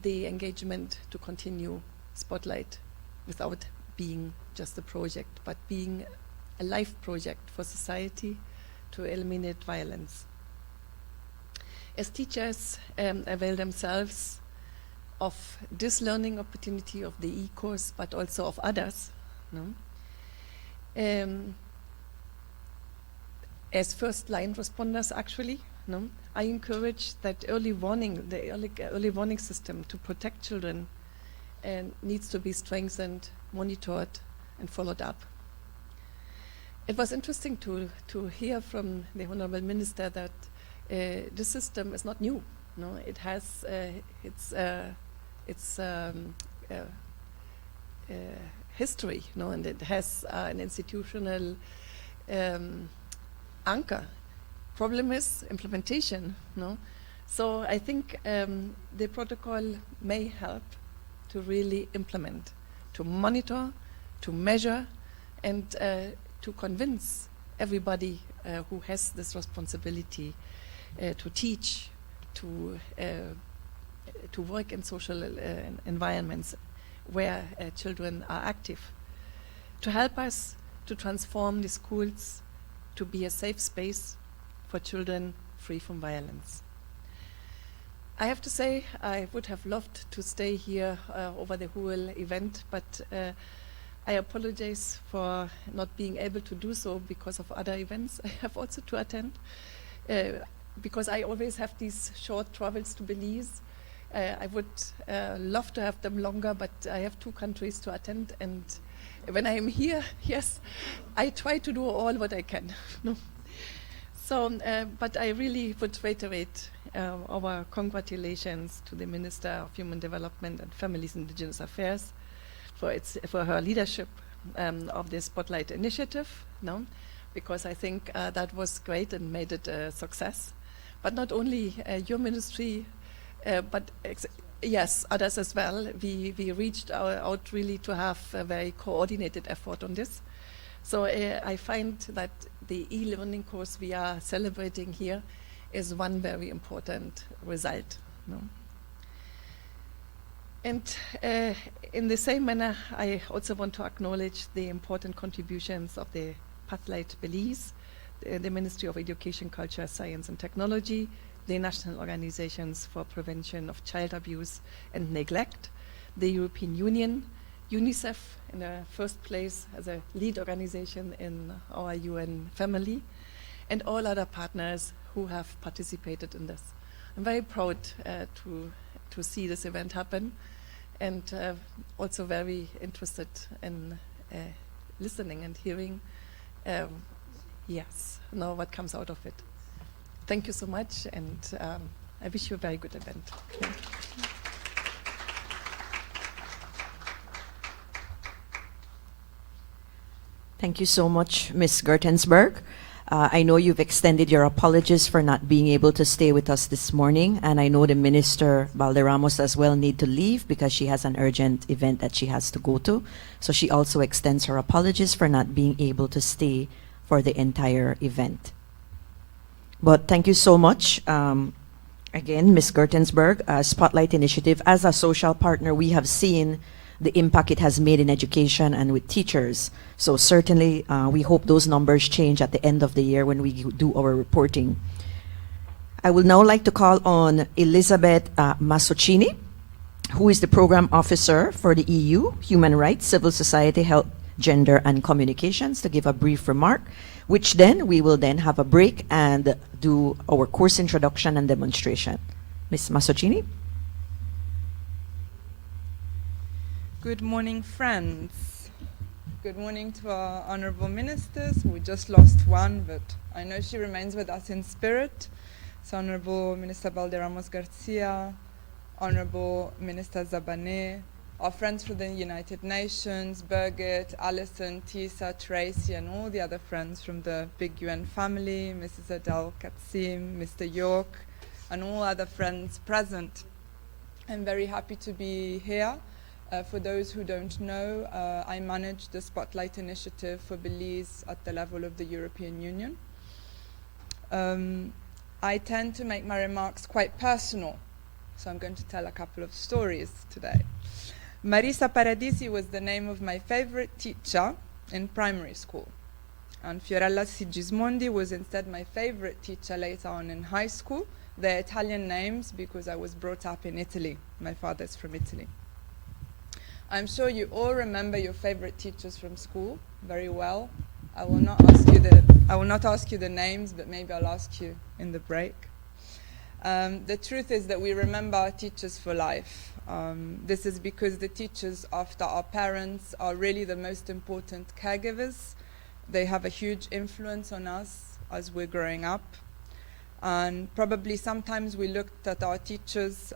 the engagement to continue Spotlight without being just a project, but being a life project for society to eliminate violence. As teachers avail themselves of this learning opportunity of the e-course, but also of others, no? As first line responders actually, no? I encourage that the early warning system to protect children needs to be strengthened, monitored, and followed up. It was interesting to hear from the Honorable Minister that this system is not new. No, it has its history, no, and it has an institutional anchor. Problem is implementation. No, so I think the protocol may help to really implement, to monitor, to measure, and to convince everybody who has this responsibility to teach, to work in social environments where children are active, to help us to transform the schools to be a safe space for children free from violence. I have to say, I would have loved to stay here over the whole event, but I apologize for not being able to do so because of other events I have also to attend. Because I always have these short travels to Belize. I would love to have them longer, but I have 2 countries to attend, and when I am here, yes, I try to do all what I can. No? So, but I really would reiterate our congratulations to the Minister of Human Development and Families and Indigenous Affairs for her leadership of the Spotlight Initiative, no? Because I think that was great and made it a success. But not only your ministry, but yes, others as well. We reached out really to have a very coordinated effort on this. So I find that the e-learning course we are celebrating here is one very important result. No? And in the same manner, I also want to acknowledge the important contributions of the Pathlight Belize, the Ministry of Education, Culture, Science and Technology, the National Organizations for Prevention of Child Abuse and Neglect, the European Union, UNICEF in the first place as a lead organization in our UN family, and all other partners who have participated in this. I'm very proud to see this event happen, and also very interested in listening and hearing yes, know what comes out of it. Thank you so much, and I wish you a very good event. Thank you so much, Ms. Gertensberg. I know you've extended your apologies for not being able to stay with us this morning, and I know the Minister Valderramos as well need to leave because she has an urgent event that she has to go to. So she also extends her apologies for not being able to stay for the entire event. But thank you so much. Again, Ms. Gertensberg, Spotlight Initiative, as a social partner, we have seen the impact it has made in education and with teachers. So certainly, we hope those numbers change at the end of the year when we do our reporting. I would now like to call on Elizabeth Masocini, who is the Program Officer for the EU, Human Rights, Civil Society, Health, Gender, and Communications, to give a brief remark, which then we will then have a break and do our course introduction and demonstration. Ms. Masocini? Good morning, friends. Good morning to our honorable ministers. We just lost one, but I know she remains with us in spirit. So Honorable Minister Valderramos Garcia, Honorable Minister Zabane, our friends from the United Nations, Birgit, Alison, Tisa, Tracy, and all the other friends from the big UN family, Mrs. Adel Katsim, Mr. York, and all other friends present. I'm very happy to be here. For those who don't know, I manage the Spotlight Initiative for Belize at the level of the European Union. I tend to make my remarks quite personal, so I'm going to tell a couple of stories today. Marisa Paradisi was the name of my favorite teacher in primary school, and Fiorella Sigismondi was instead my favorite teacher later on in high school. They're Italian names because I was brought up in Italy. My father's from Italy. I'm sure you all remember your favorite teachers from school very well. I will not ask you the names, but maybe I'll ask you in the break. The truth is that we remember our teachers for life. This is because the teachers, after our parents, are really the most important caregivers. They have a huge influence on us as we're growing up. And probably sometimes we looked at our teachers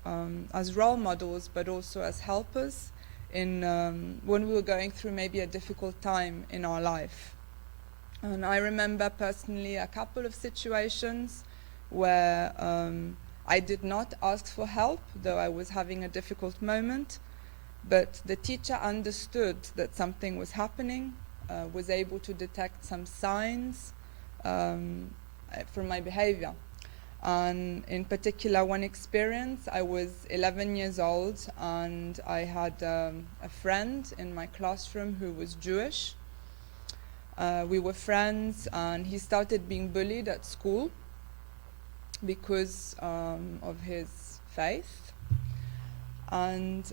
as role models, but also as helpers in when we were going through maybe a difficult time in our life. And I remember personally a couple of situations where I did not ask for help, though I was having a difficult moment, but the teacher understood that something was happening, was able to detect some signs from my behavior. And in particular, one experience, I was 11 years old and I had a friend in my classroom who was Jewish. We were friends and he started being bullied at school because of his faith. And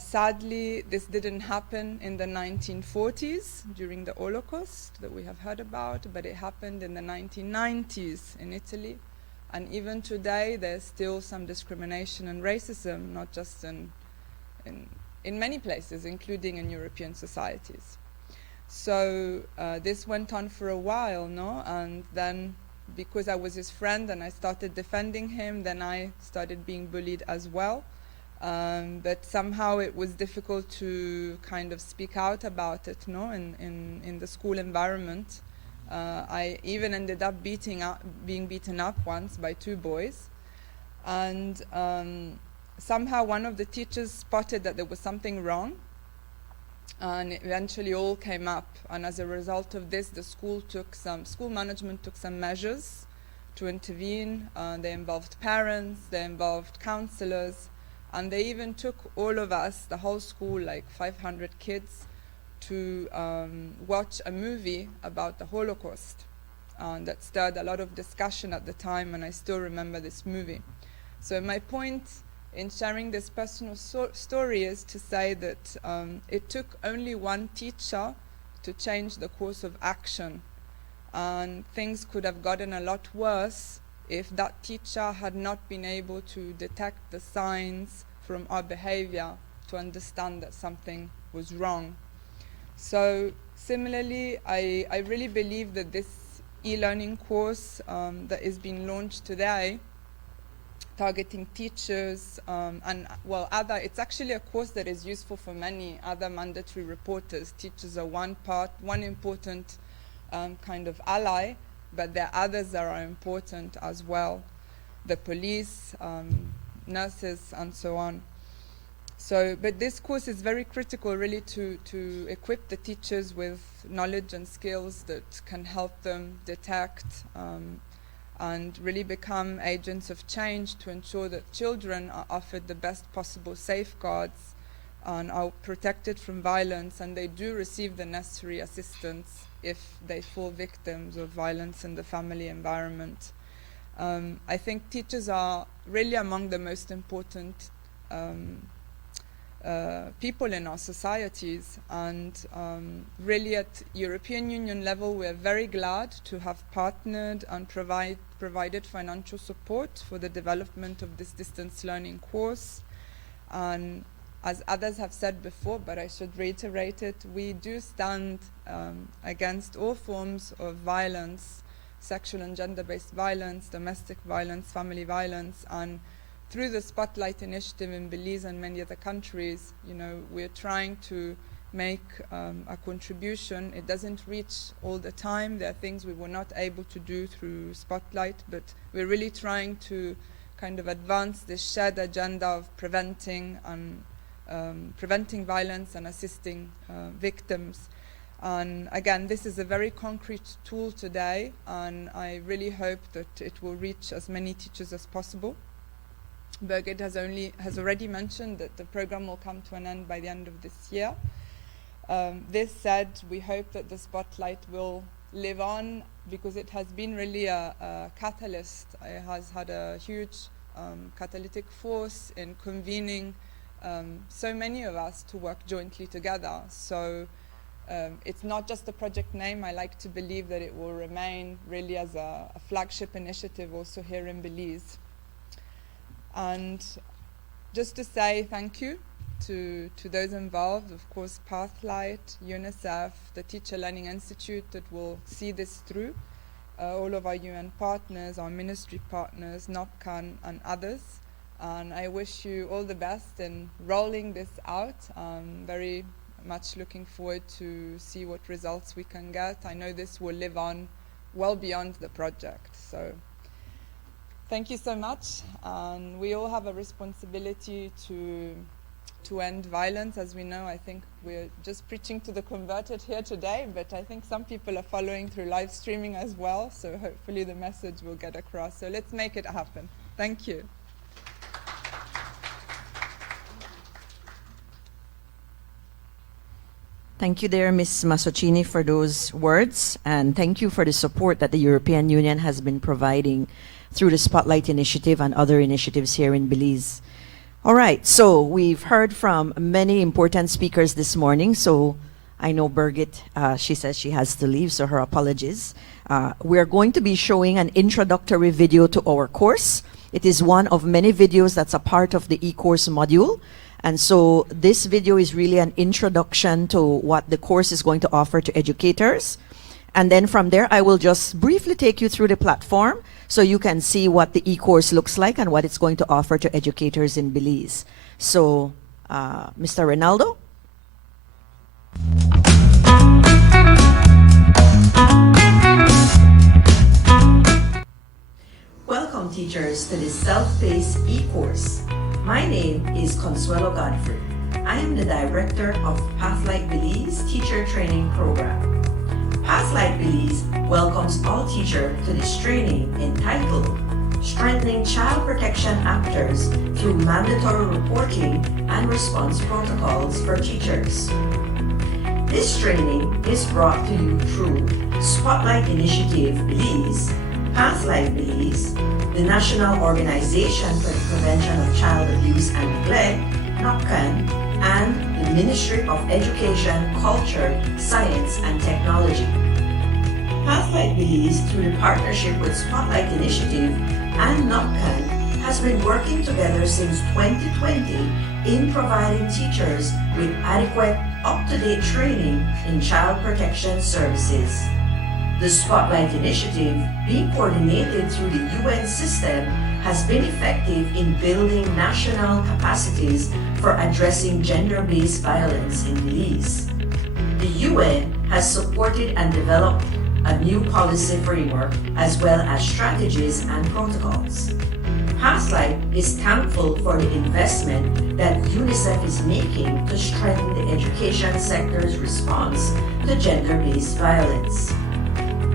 sadly, this didn't happen in the 1940s during the Holocaust that we have heard about, but it happened in the 1990s in Italy. And even today, there's still some discrimination and racism, not just in many places, including in European societies. So this went on for a while, no? And then, because I was his friend and I started defending him, then I started being bullied as well. But somehow it was difficult to kind of speak out about it, no? In the school environment. I even ended up being beaten up once by 2 boys. And somehow one of the teachers spotted that there was something wrong. And eventually all came up. And as a result of this, the school management took some measures to intervene. They involved parents, they involved counselors, and they even took all of us, the whole school, like 500 kids, to watch a movie about the Holocaust that stirred a lot of discussion at the time, and I still remember this movie. So my point in sharing this personal story is to say that it took only one teacher to change the course of action, and things could have gotten a lot worse if that teacher had not been able to detect the signs from our behavior to understand that something was wrong. So similarly, I really believe that this e-learning course that is being launched today targeting teachers, and well, it's actually a course that is useful for many other mandatory reporters. Teachers are one important kind of ally, but there are others that are important as well. The police, nurses, and so on. So, but this course is very critical really to equip the teachers with knowledge and skills that can help them detect and really become agents of change to ensure that children are offered the best possible safeguards and are protected from violence, and they do receive the necessary assistance if they fall victims of violence in the family environment. I think teachers are really among the most important people in our societies, and really at European Union level we're very glad to have partnered and provided financial support for the development of this distance learning course. And as others have said before, but I should reiterate it, we do stand against all forms of violence, sexual and gender-based violence, domestic violence, family violence, and through the Spotlight Initiative in Belize and many other countries, you know, we're trying to make a contribution. It doesn't reach all the time. There are things we were not able to do through Spotlight, but we're really trying to kind of advance this shared agenda of preventing violence and assisting victims. And again, this is a very concrete tool today, and I really hope that it will reach as many teachers as possible. Birgit has already mentioned that the program will come to an end by the end of this year. This said, we hope that the Spotlight will live on, because it has been really a catalyst. It has had a huge catalytic force in convening so many of us to work jointly together. So it's not just a project name. I like to believe that it will remain really as a flagship initiative also here in Belize. And just to say thank you to those involved, of course, Pathlight, UNICEF, the Teacher Learning Institute that will see this through, all of our UN partners, our ministry partners, NOPCAN, and others. And I wish you all the best in rolling this out. I'm very much looking forward to see what results we can get. I know this will live on well beyond the project. So thank you so much. And we all have a responsibility to end violence. As we know, I think we're just preaching to the converted here today, but I think some people are following through live streaming as well, so hopefully the message will get across. So let's make it happen. Thank you. Thank you there, Ms. Masocini, for those words, and thank you for the support that the European Union has been providing through the Spotlight Initiative and other initiatives here in Belize. All right, so we've heard from many important speakers this morning, so I know Birgit, she says she has to leave, so her apologies. We're going to be showing an introductory video to our course. It is one of many videos that's a part of the e-course module. And so this video is really an introduction to what the course is going to offer to educators. And then from there, I will just briefly take you through the platform so you can see what the e-course looks like and what it's going to offer to educators in Belize. So, Mr. Ronaldo? Welcome, teachers, to this self-paced e-course. My name is Consuelo Godfrey. I am the director of Pathlight Belize Teacher Training Program. Pathlight Belize welcomes all teachers to this training entitled Strengthening Child Protection Actors Through Mandatory Reporting and Response Protocols for Teachers. This training is brought to you through Spotlight Initiative Belize, Pathlight Belize, the National Organization for the Prevention of Child Abuse and Neglect, NOPCAN, and the Ministry of Education, Culture, Science, and Technology. Pathlight Belize, through the partnership with Spotlight Initiative and NOPCAN, has been working together since 2020 in providing teachers with adequate, up-to-date training in child protection services. The Spotlight Initiative, being coordinated through the UN system, has been effective in building national capacities for addressing gender-based violence in Belize. The UN has supported and developed a new policy framework as well as strategies and protocols. Pastlight is thankful for the investment that UNICEF is making to strengthen the education sector's response to gender-based violence.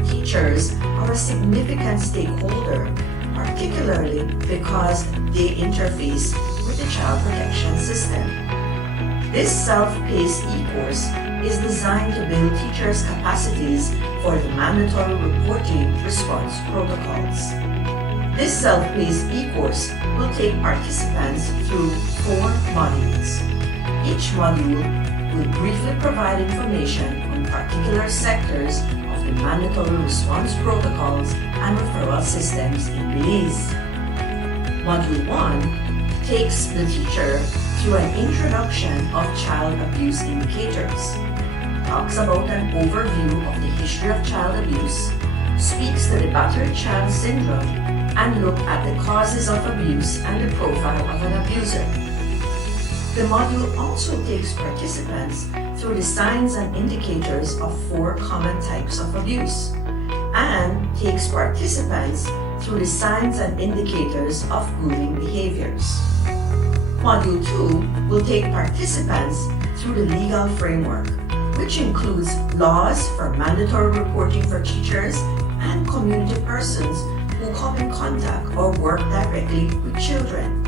Teachers are a significant stakeholder, particularly because they interface with the child protection system. This self-paced e-course is designed to build teachers' capacities for the mandatory reporting response protocols. This self-paced e-course will take participants through 4 modules. Each module will briefly provide information on particular sectors of the mandatory response protocols and referral systems in Belize. Module 1 takes the teacher through an introduction of child abuse indicators, talks about an overview of the history of child abuse, speaks to the battered child syndrome, and look at the causes of abuse and the profile of an abuser. The module also takes participants through the signs and indicators of 4 common types of abuse, and takes participants through the signs and indicators of grooming behaviors. Module 2 will take participants through the legal framework, which includes laws for mandatory reporting for teachers and community persons who come in contact or work directly with children.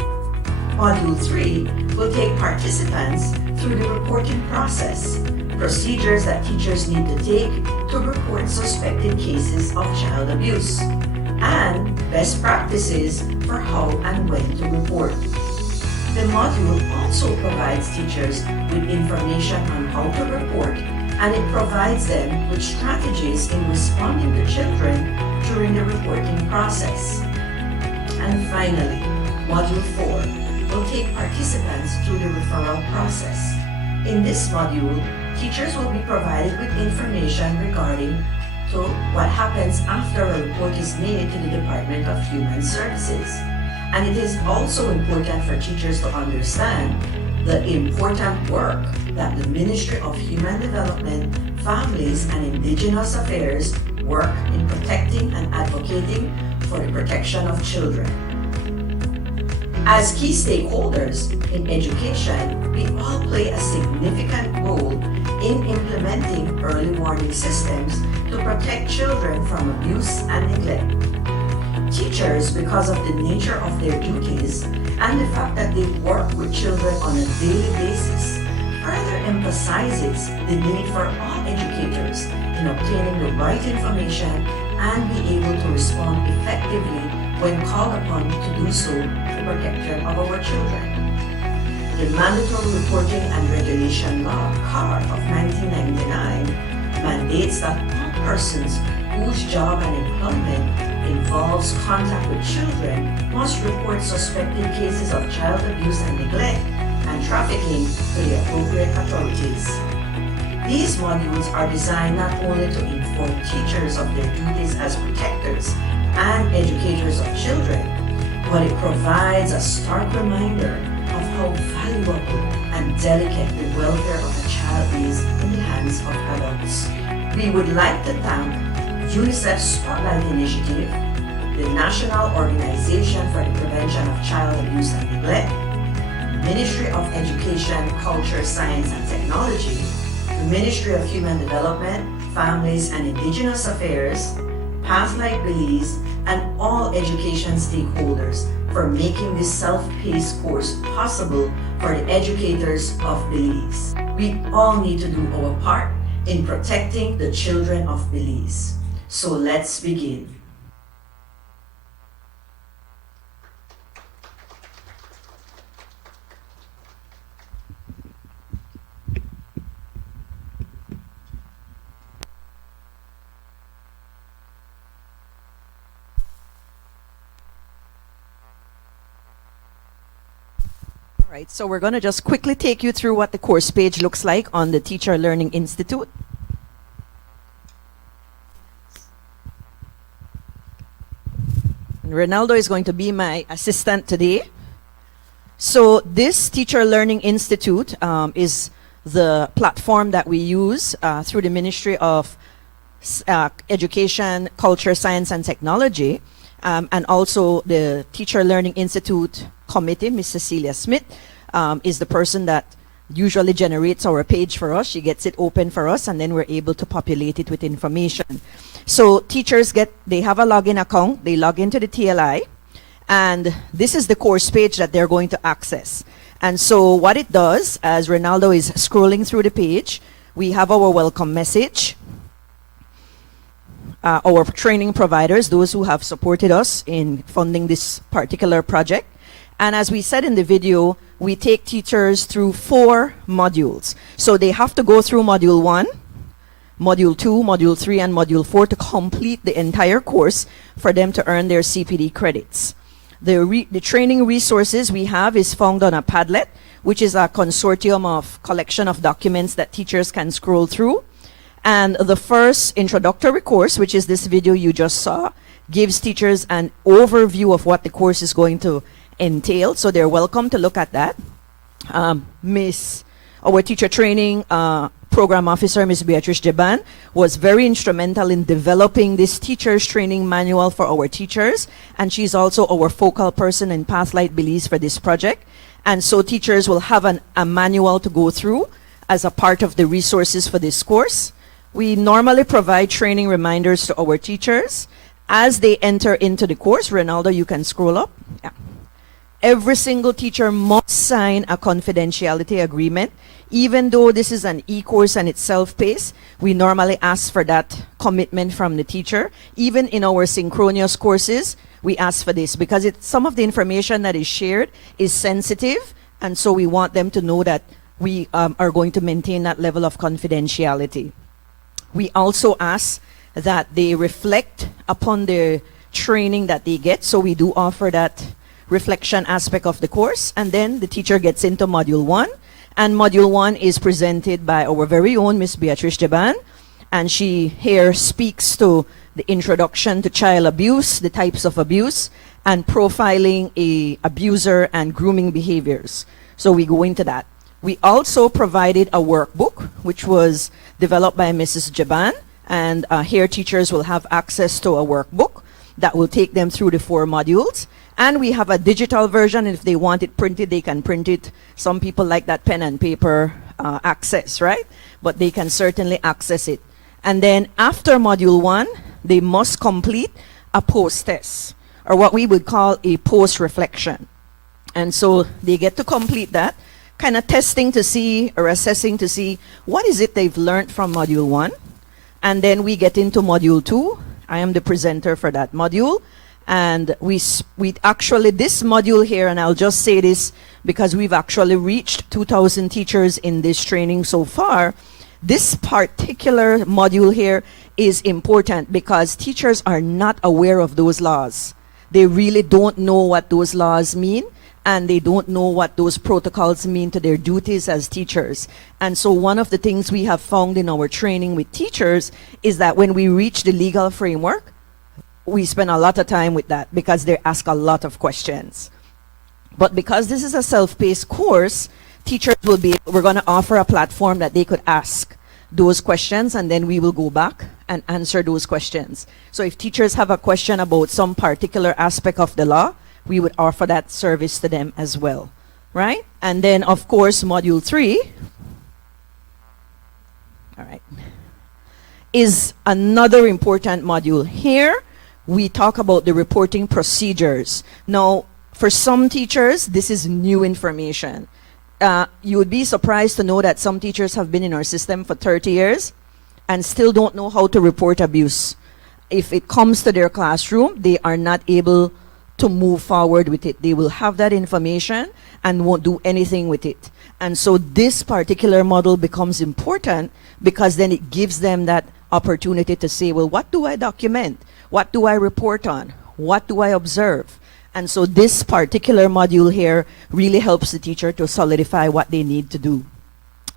Module 3 will take participants through the reporting process, procedures that teachers need to take to report suspected cases of child abuse, and best practices for how and when to report. The module also provides teachers with information on how to report, and it provides them with strategies in responding to children during the reporting process. And finally, Module 4 will take participants through the referral process. In this module, teachers will be provided with information regarding to what happens after a report is made to the Department of Human Services. And it is also important for teachers to understand the important work that the Ministry of Human Development, Families and Indigenous Affairs work in protecting and advocating for the protection of children. As key stakeholders in education, we all play a significant role in implementing early warning systems to protect children from abuse and neglect. Teachers, because of the nature of their duties and the fact that they work with children on a daily basis, further emphasizes the need for all educators in obtaining the right information and be able to respond effectively when called upon to do so for protection of our children. The Mandatory Reporting and Regulation Law, CAR, of 1999 mandates that all persons whose job and employment involves contact with children must report suspected cases of child abuse and neglect and trafficking to the appropriate authorities. These modules are designed not only to inform teachers of their duties as protectors and educators of children, but it provides a stark reminder of how valuable and delicate the welfare of a child is in the hands of adults. We would like to thank UNICEF's Spotlight Initiative, the National Organization for the Prevention of Child Abuse and Neglect, the Ministry of Education, Culture, Science and Technology, the Ministry of Human Development, Families and Indigenous Affairs, Pathlight Belize, and all education stakeholders for making this self-paced course possible for the educators of Belize. We all need to do our part in protecting the children of Belize. So let's begin. All right, so we're going to just quickly take you through what the course page looks like on the Teacher Learning Institute. Ronaldo is going to be my assistant today. So this Teacher Learning Institute is the platform that we use through the Ministry of Education, Culture, Science, and Technology, and also the Teacher Learning Institute Committee. Miss Cecilia Smith is the person that usually generates our page for us. She gets it open for us, and then we're able to populate it with information. So teachers they have a login account, they log into the TLI, and this is the course page that they're going to access. And so what it does, as Ronaldo is scrolling through the page, we have our welcome message, our training providers, those who have supported us in funding this particular project. And as we said in the video, we take teachers through 4 modules. So they have to go through module 1, module 2, module 3, and module 4 to complete the entire course for them to earn their CPD credits. The training resources we have is found on a Padlet, which is a consortium of collection of documents that teachers can scroll through. And the first introductory course, which is this video you just saw, gives teachers an overview of what the course is going to entail. So they're welcome to look at that. Our teacher training program officer, Ms. Beatrice Jaban, was very instrumental in developing this teacher's training manual for our teachers. And she's also our focal person in Pathlight Belize for this project. And so teachers will have a manual to go through as a part of the resources for this course. We normally provide training reminders to our teachers as they enter into the course. Ronaldo, you can scroll up. Yeah. Every single teacher must sign a confidentiality agreement. Even though this is an e-course and it's self-paced, we normally ask for that commitment from the teacher. Even in our synchronous courses, we ask for this because some of the information that is shared is sensitive, and so we want them to know that we are going to maintain that level of confidentiality. We also ask that they reflect upon the training that they get, so we do offer that reflection aspect of the course, and then the teacher gets into module 1, and module 1 is presented by our very own Miss Beatrice Jaban, and she here speaks to the introduction to child abuse, the types of abuse, and profiling a abuser and grooming behaviors. So we go into that. We also provided a workbook, which was developed by Mrs. Jaban, and here teachers will have access to a workbook that will take them through the 4 modules. And we have a digital version, and if they want it printed, they can print it. Some people like that pen and paper access, right? But they can certainly access it. And then after module 1, they must complete a post-test, or what we would call a post-reflection. And so they get to complete that, kind of testing to see, or assessing to see, what is it they've learned from module 1. And then we get into module 2. I am the presenter for that module. And we actually, this module here, and I'll just say this because we've actually reached 2,000 teachers in this training so far. This particular module here is important because teachers are not aware of those laws. They really don't know what those laws mean, and they don't know what those protocols mean to their duties as teachers. And so one of the things we have found in our training with teachers is that when we reach the legal framework, we spend a lot of time with that because they ask a lot of questions. But because this is a self-paced course, teachers we're going to offer a platform that they could ask those questions, and then we will go back and answer those questions. So if teachers have a question about some particular aspect of the law, we would offer that service to them as well, right? And then, of course, module 3, all right, is another important module. Here, we talk about the reporting procedures. Now, for some teachers, this is new information. You would be surprised to know that some teachers have been in our system for 30 years and still don't know how to report abuse. If it comes to their classroom, they are not able to move forward with it. They will have that information and won't do anything with it. And so this particular model becomes important because then it gives them that opportunity to say, well, what do I document? What do I report on? What do I observe? And so this particular module here really helps the teacher to solidify what they need to do.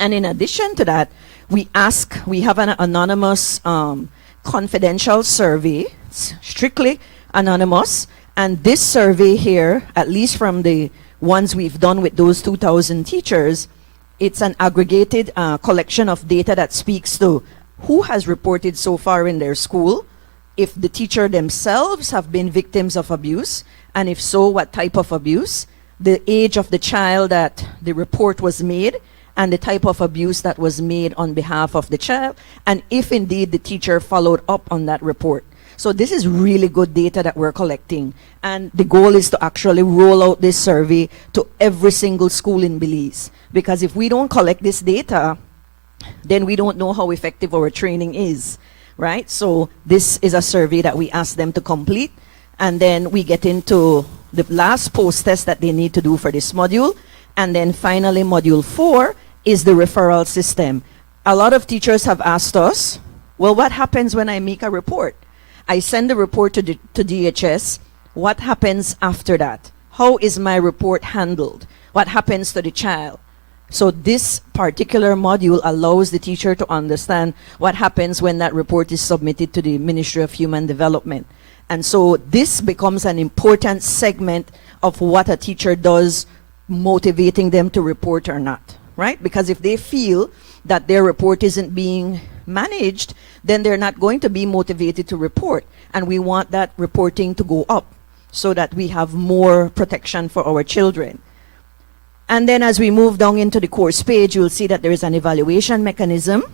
And in addition to that, we have an anonymous confidential survey, strictly anonymous, And this survey here, at least from the ones we've done with those 2,000 teachers, it's an aggregated collection of data that speaks to who has reported so far in their school, if the teacher themselves have been victims of abuse, and if so, what type of abuse, the age of the child that the report was made, and the type of abuse that was made on behalf of the child, and if indeed the teacher followed up on that report. So this is really good data that we're collecting. And the goal is to actually roll out this survey to every single school in Belize. Because if we don't collect this data, then we don't know how effective our training is, right? So this is a survey that we ask them to complete. And then we get into the last post-test that they need to do for this module. And then finally, module 4 is the referral system. A lot of teachers have asked us, well, what happens when I make a report? I send the report to DHS. What happens after that? How is my report handled? What happens to the child? So this particular module allows the teacher to understand what happens when that report is submitted to the Ministry of Human Development. And so this becomes an important segment of what a teacher does, motivating them to report or not, right? Because if they feel that their report isn't being managed, then they're not going to be motivated to report. And we want that reporting to go up so that we have more protection for our children. And then as we move down into the course page, you'll see that there is an evaluation mechanism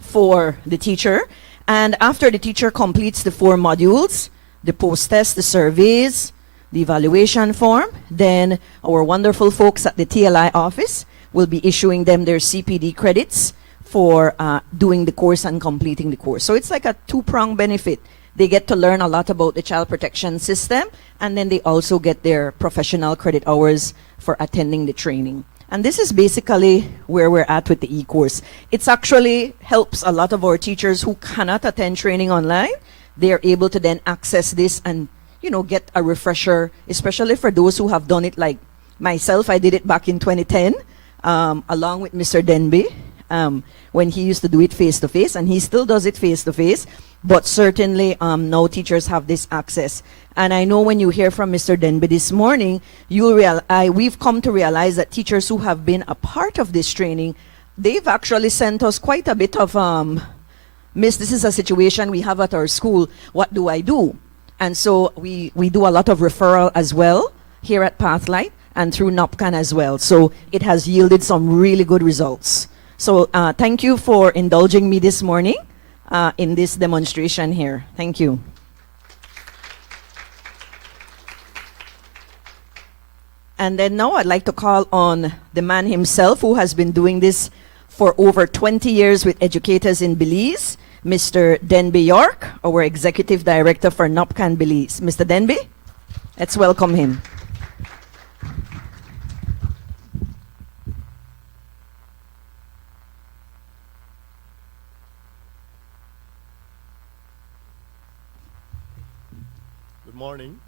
for the teacher. And after the teacher completes the 4 modules, the post-test, the surveys, the evaluation form, then our wonderful folks at the TLI office will be issuing them their CPD credits for doing the course and completing the course. So it's like a 2-pronged benefit. They get to learn a lot about the child protection system, and then they also get their professional credit hours for attending the training. And this is basically where we're at with the e-course. It's actually helps a lot of our teachers who cannot attend training online. They're able to then access this and, you know, get a refresher, especially for those who have done it like myself. I did it back in 2010, along with Mr. Denby, when he used to do it face-to-face, and he still does it face-to-face. But certainly now teachers have this access. And I know when you hear from Mr. Denby this morning, we've come to realize that teachers who have been a part of this training, they've actually sent us quite a bit of, Miss, this is a situation we have at our school, what do I do? And so we do a lot of referral as well here at Pathlight and through NOPCAN as well. So it has yielded some really good results. So thank you for indulging me this morning in this demonstration here. Thank you. And then now I'd like to call on the man himself who has been doing this for over 20 years with educators in Belize, Mr. Denby York, our Executive Director for NOPCAN Belize. Mr. Denby, let's welcome him. Good morning.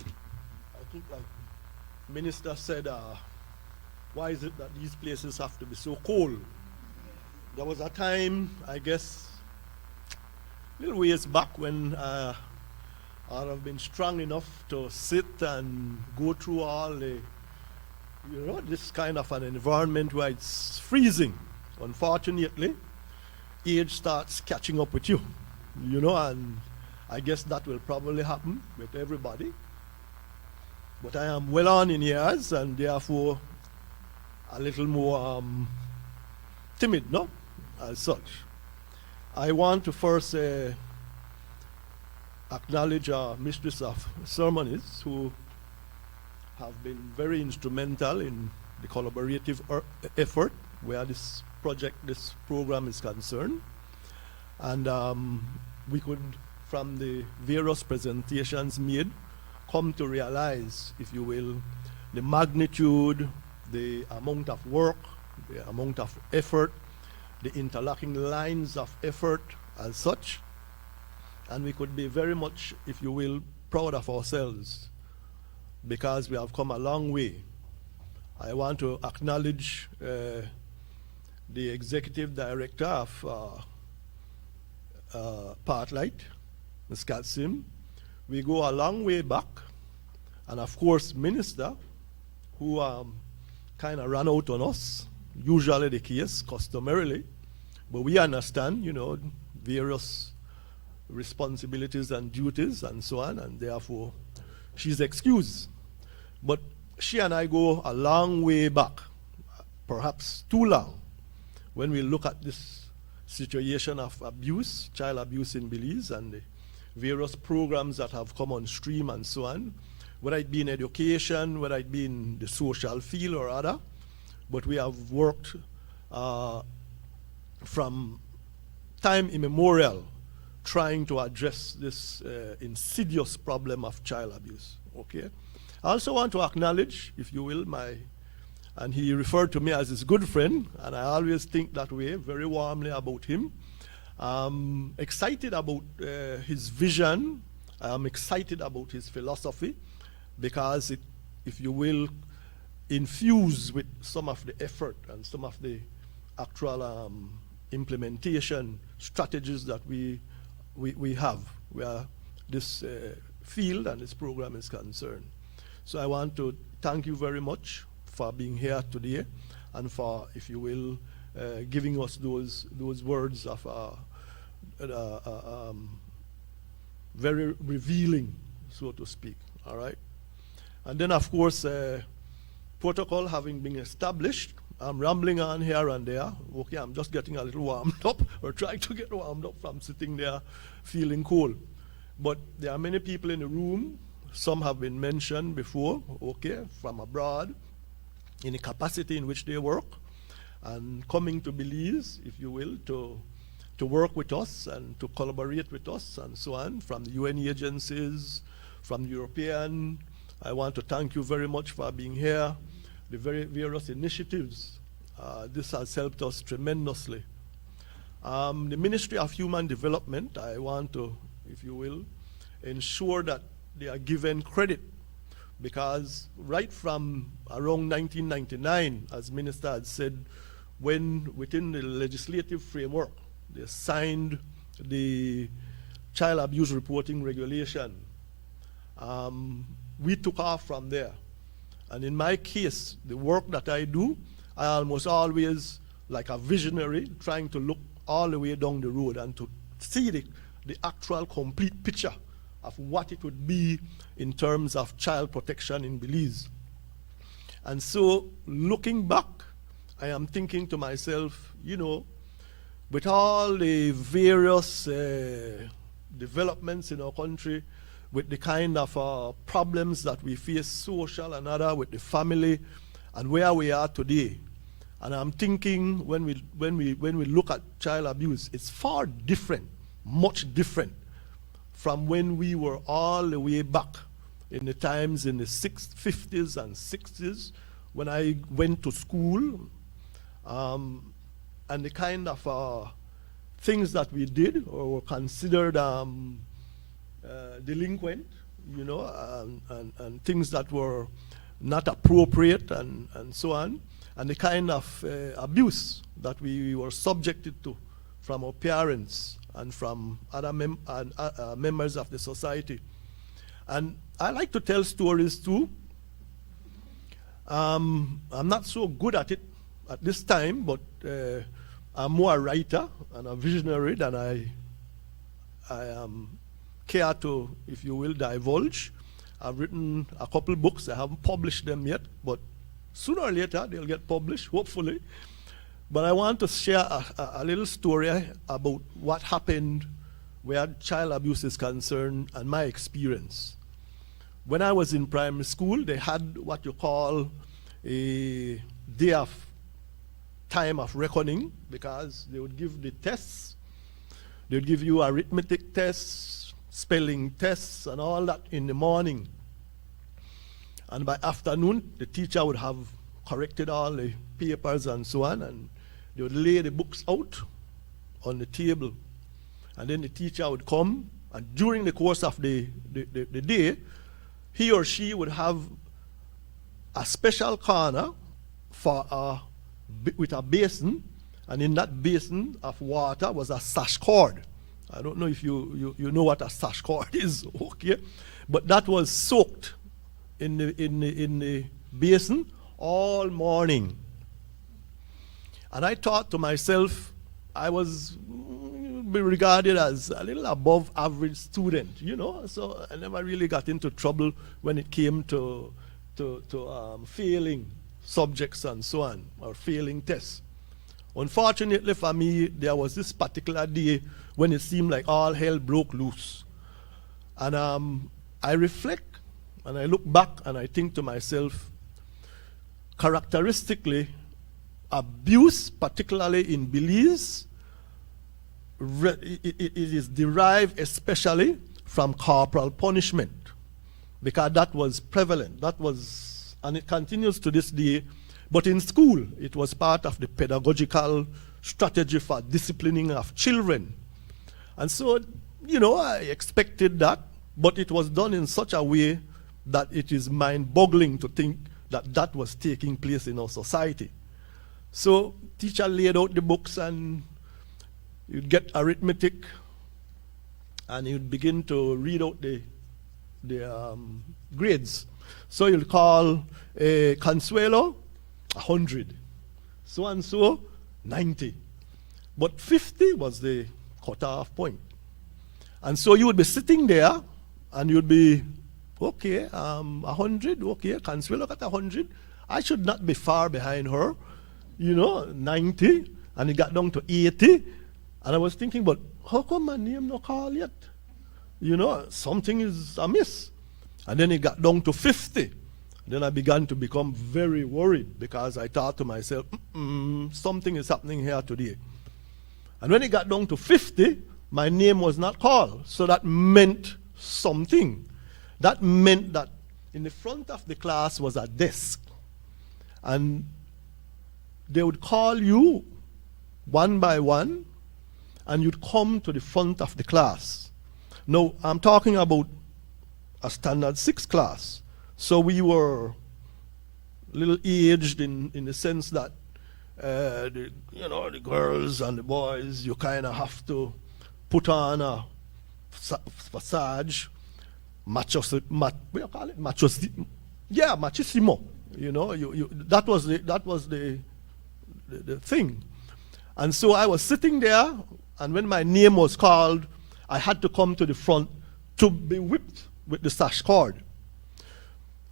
I think like Minister said, why is it that these places have to be so cold? There was a time, I guess, little ways back when I'd have been strong enough to sit and go through all the, you know, this kind of an environment where it's freezing. Unfortunately, age starts catching up with you, you know, and I guess that will probably happen with everybody. But I am well on in years and therefore a little more timid, no, as such. I want to first acknowledge our mistress of ceremonies who have been very instrumental in the collaborative effort where this project, this program is concerned. And we could, from the various presentations made, come to realize, if you will, the magnitude, the amount of work, the amount of effort, the interlocking lines of effort as such. And we could be very much, if you will, proud of ourselves because we have come a long way. I want to acknowledge the Executive Director of Pathlight, Ms. Katsim. We go a long way back. And of course, Minister, who kind of ran out on us, usually the case, customarily. But we understand, you know, various responsibilities and duties and so on, and therefore she's excused. But she and I go a long way back, perhaps too long, when we look at this situation of abuse, child abuse in Belize, and the various programs that have come on stream and so on, whether it be in education, whether it be in the social field or other. But we have worked from time immemorial trying to address this insidious problem of child abuse, okay? I also want to acknowledge, if you will, and he referred to me as his good friend, and I always think that way very warmly about him. Excited about his vision. I'm excited about his philosophy, because it, if you will, infused with some of the effort and some of the actual implementation strategies that we have where this field and this program is concerned. So I want to thank you very much for being here today and for, if you will, giving us those words of very revealing, so to speak, all right? And then, of course, protocol having been established, I'm rambling on here and there. Okay, I'm just getting a little warmed up, or trying to get warmed up from sitting there feeling cold. But there are many people in the room. Some have been mentioned before, okay, from abroad, in the capacity in which they work, and coming to Belize, if you will, to work with us and to collaborate with us and so on, from the UN agencies, from the European. I want to thank you very much for being here. The various initiatives, this has helped us tremendously. The Ministry of Human Development, I want to, if you will, ensure that they are given credit, because right from around 1999, as Minister had said, when within the legislative framework, they signed the Child Abuse Reporting Regulation, we took off from there. And in my case, the work that I do, I almost always, like a visionary, trying to look all the way down the road and to see the actual complete picture of what it would be in terms of child protection in Belize. And so, looking back, I am thinking to myself, you know, with all the various developments in our country, with the kind of problems that we face, social and other, with the family, and where we are today. And I'm thinking when we look at child abuse, it's far different, much different from when we were all the way back in the times in the 50s and 60s, when I went to school, and the kind of things that we did or were considered delinquent, you know, and things that were not appropriate and so on, and the kind of abuse that we were subjected to from our parents and from other members of the society. And I like to tell stories too. I'm not so good at it at this time, but I'm more a writer and a visionary than I care to, if you will, divulge. I've written a couple books. I haven't published them yet, but sooner or later they'll get published, hopefully. But I want to share a little story about what happened where child abuse is concerned and my experience. When I was in primary school, they had what you call a day of time of reckoning, because they would give the tests. They would give you arithmetic tests, spelling tests, and all that in the morning. And by afternoon, the teacher would have corrected all the papers and so on, and they would lay the books out on the table. And then the teacher would come, and during the course of the day, he or she would have a special corner for with a basin, and in that basin of water was a sash cord. I don't know if you know what a sash cord is, okay? But that was soaked in the basin all morning. And I thought to myself, I was be regarded as a little above average student, you know, so I never really got into trouble when it came to failing subjects and so on, or failing tests. Unfortunately for me, there was this particular day when it seemed like all hell broke loose. And I reflect and I look back and I think to myself, characteristically, abuse, particularly in Belize, it is derived especially from corporal punishment, because that was prevalent. That was, and it continues to this day. But in school, it was part of the pedagogical strategy for disciplining of children. And so, you know, I expected that, but it was done in such a way that it is mind-boggling to think that that was taking place in our society. So teacher laid out the books and you'd get arithmetic and you'd begin to read out the grades. So you'll call Consuelo 100, so and so 90. But 50 was the cutoff point. And so you would be sitting there and you'd be, okay, 100, okay, Consuelo got 100. I should not be far behind her, you know, 90, and it got down to 80. And I was thinking, but how come my name not called yet? You know, something is amiss. And then it got down to 50. Then I began to become very worried because I thought to myself, something is happening here today. And when it got down to 50, my name was not called. So that meant something. That meant that in the front of the class was a desk. And they would call you one by one, and you'd come to the front of the class. Now, I'm talking about a standard 6 class. So we were a little aged in the sense that, the girls and the boys, you kind of have to put on a facade, machissimo. You know, that was the thing. And so I was sitting there, and when my name was called, I had to come to the front to be whipped with the sash cord.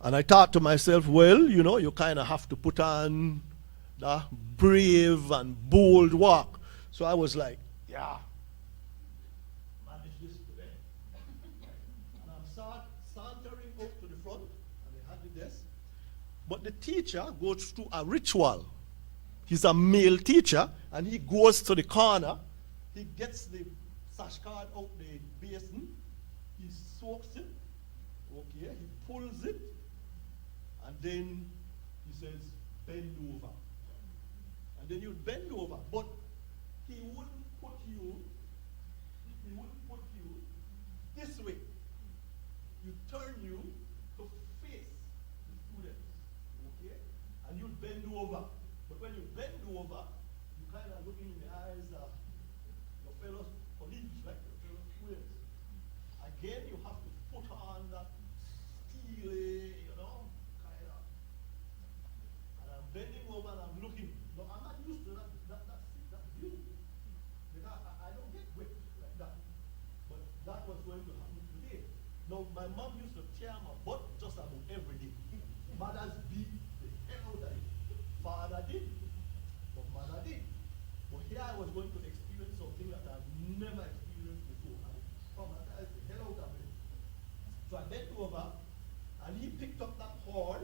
And I thought to myself, well, you know, you kind of have to put on the brave and bold walk. So I was like, yeah, manage this today. And I'm sauntering up to the front, and they had the desk. But the teacher goes through a ritual. He's a male teacher, and he goes to the corner. He gets the sash card out the basin. He soaks it. Okay, he pulls it. And then he says, bend over. And then you bend over. But he wouldn't put you this way. You turn you to face the students. Okay? And you bend over. But when you bend over, you kind of looking in the eyes of your fellow colleagues, right? Your fellow students. Again, you have to put on that steely, kind of. And I'm bending over and I'm looking. No, I'm not used to that view. Because I don't get whipped like that. But that was going to happen today. Now, my mom used to tear my butt just about every day. Mothers beat the hell out of it. Father did, but mother did. But here I was going to experience something that I've never experienced before. And it traumatized the hell out of me. So I bent over, and he picked up that cord,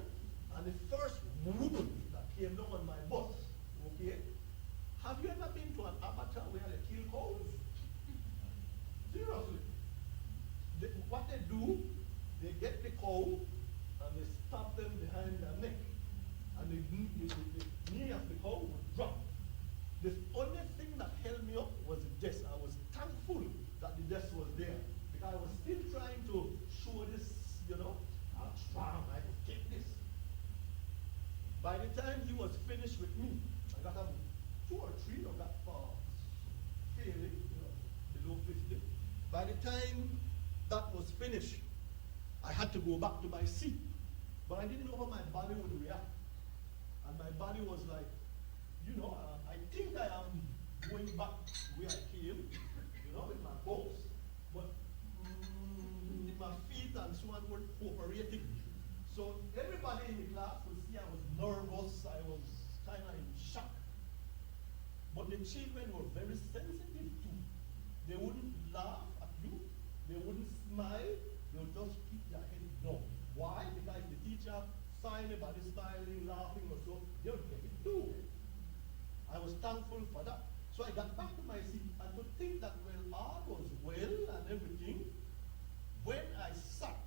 and the first whoop that came down on my butt, okay? Have you ever been to an abattoir where they kill cows? Seriously. What they do, they get the cow, and they stab them behind their neck. And the knee of the cow would drop. The only thing that held me up was the desk. I was thankful that the desk was there, because I was still trying to show this, I'm strong, I could take this. By the time he was finished with me, I got about 2 or 3 of that for failing, below 50. time that was finished, I had to go back to my seat. But I didn't know how my body would react. And my body was like, I think I am going back where I came, with my bones. But my feet and so on weren't cooperating. So everybody in the class would see I was nervous, I was kind of in shock. But the children were very sensitive too. They wouldn't laugh at you, they wouldn't smile, they would just keep their head down. Why? Because the teacher saw anybody smiling, laughing or so, they would get it too. I was thankful for that. So I got back to my seat and to think that all was well and everything, when I sat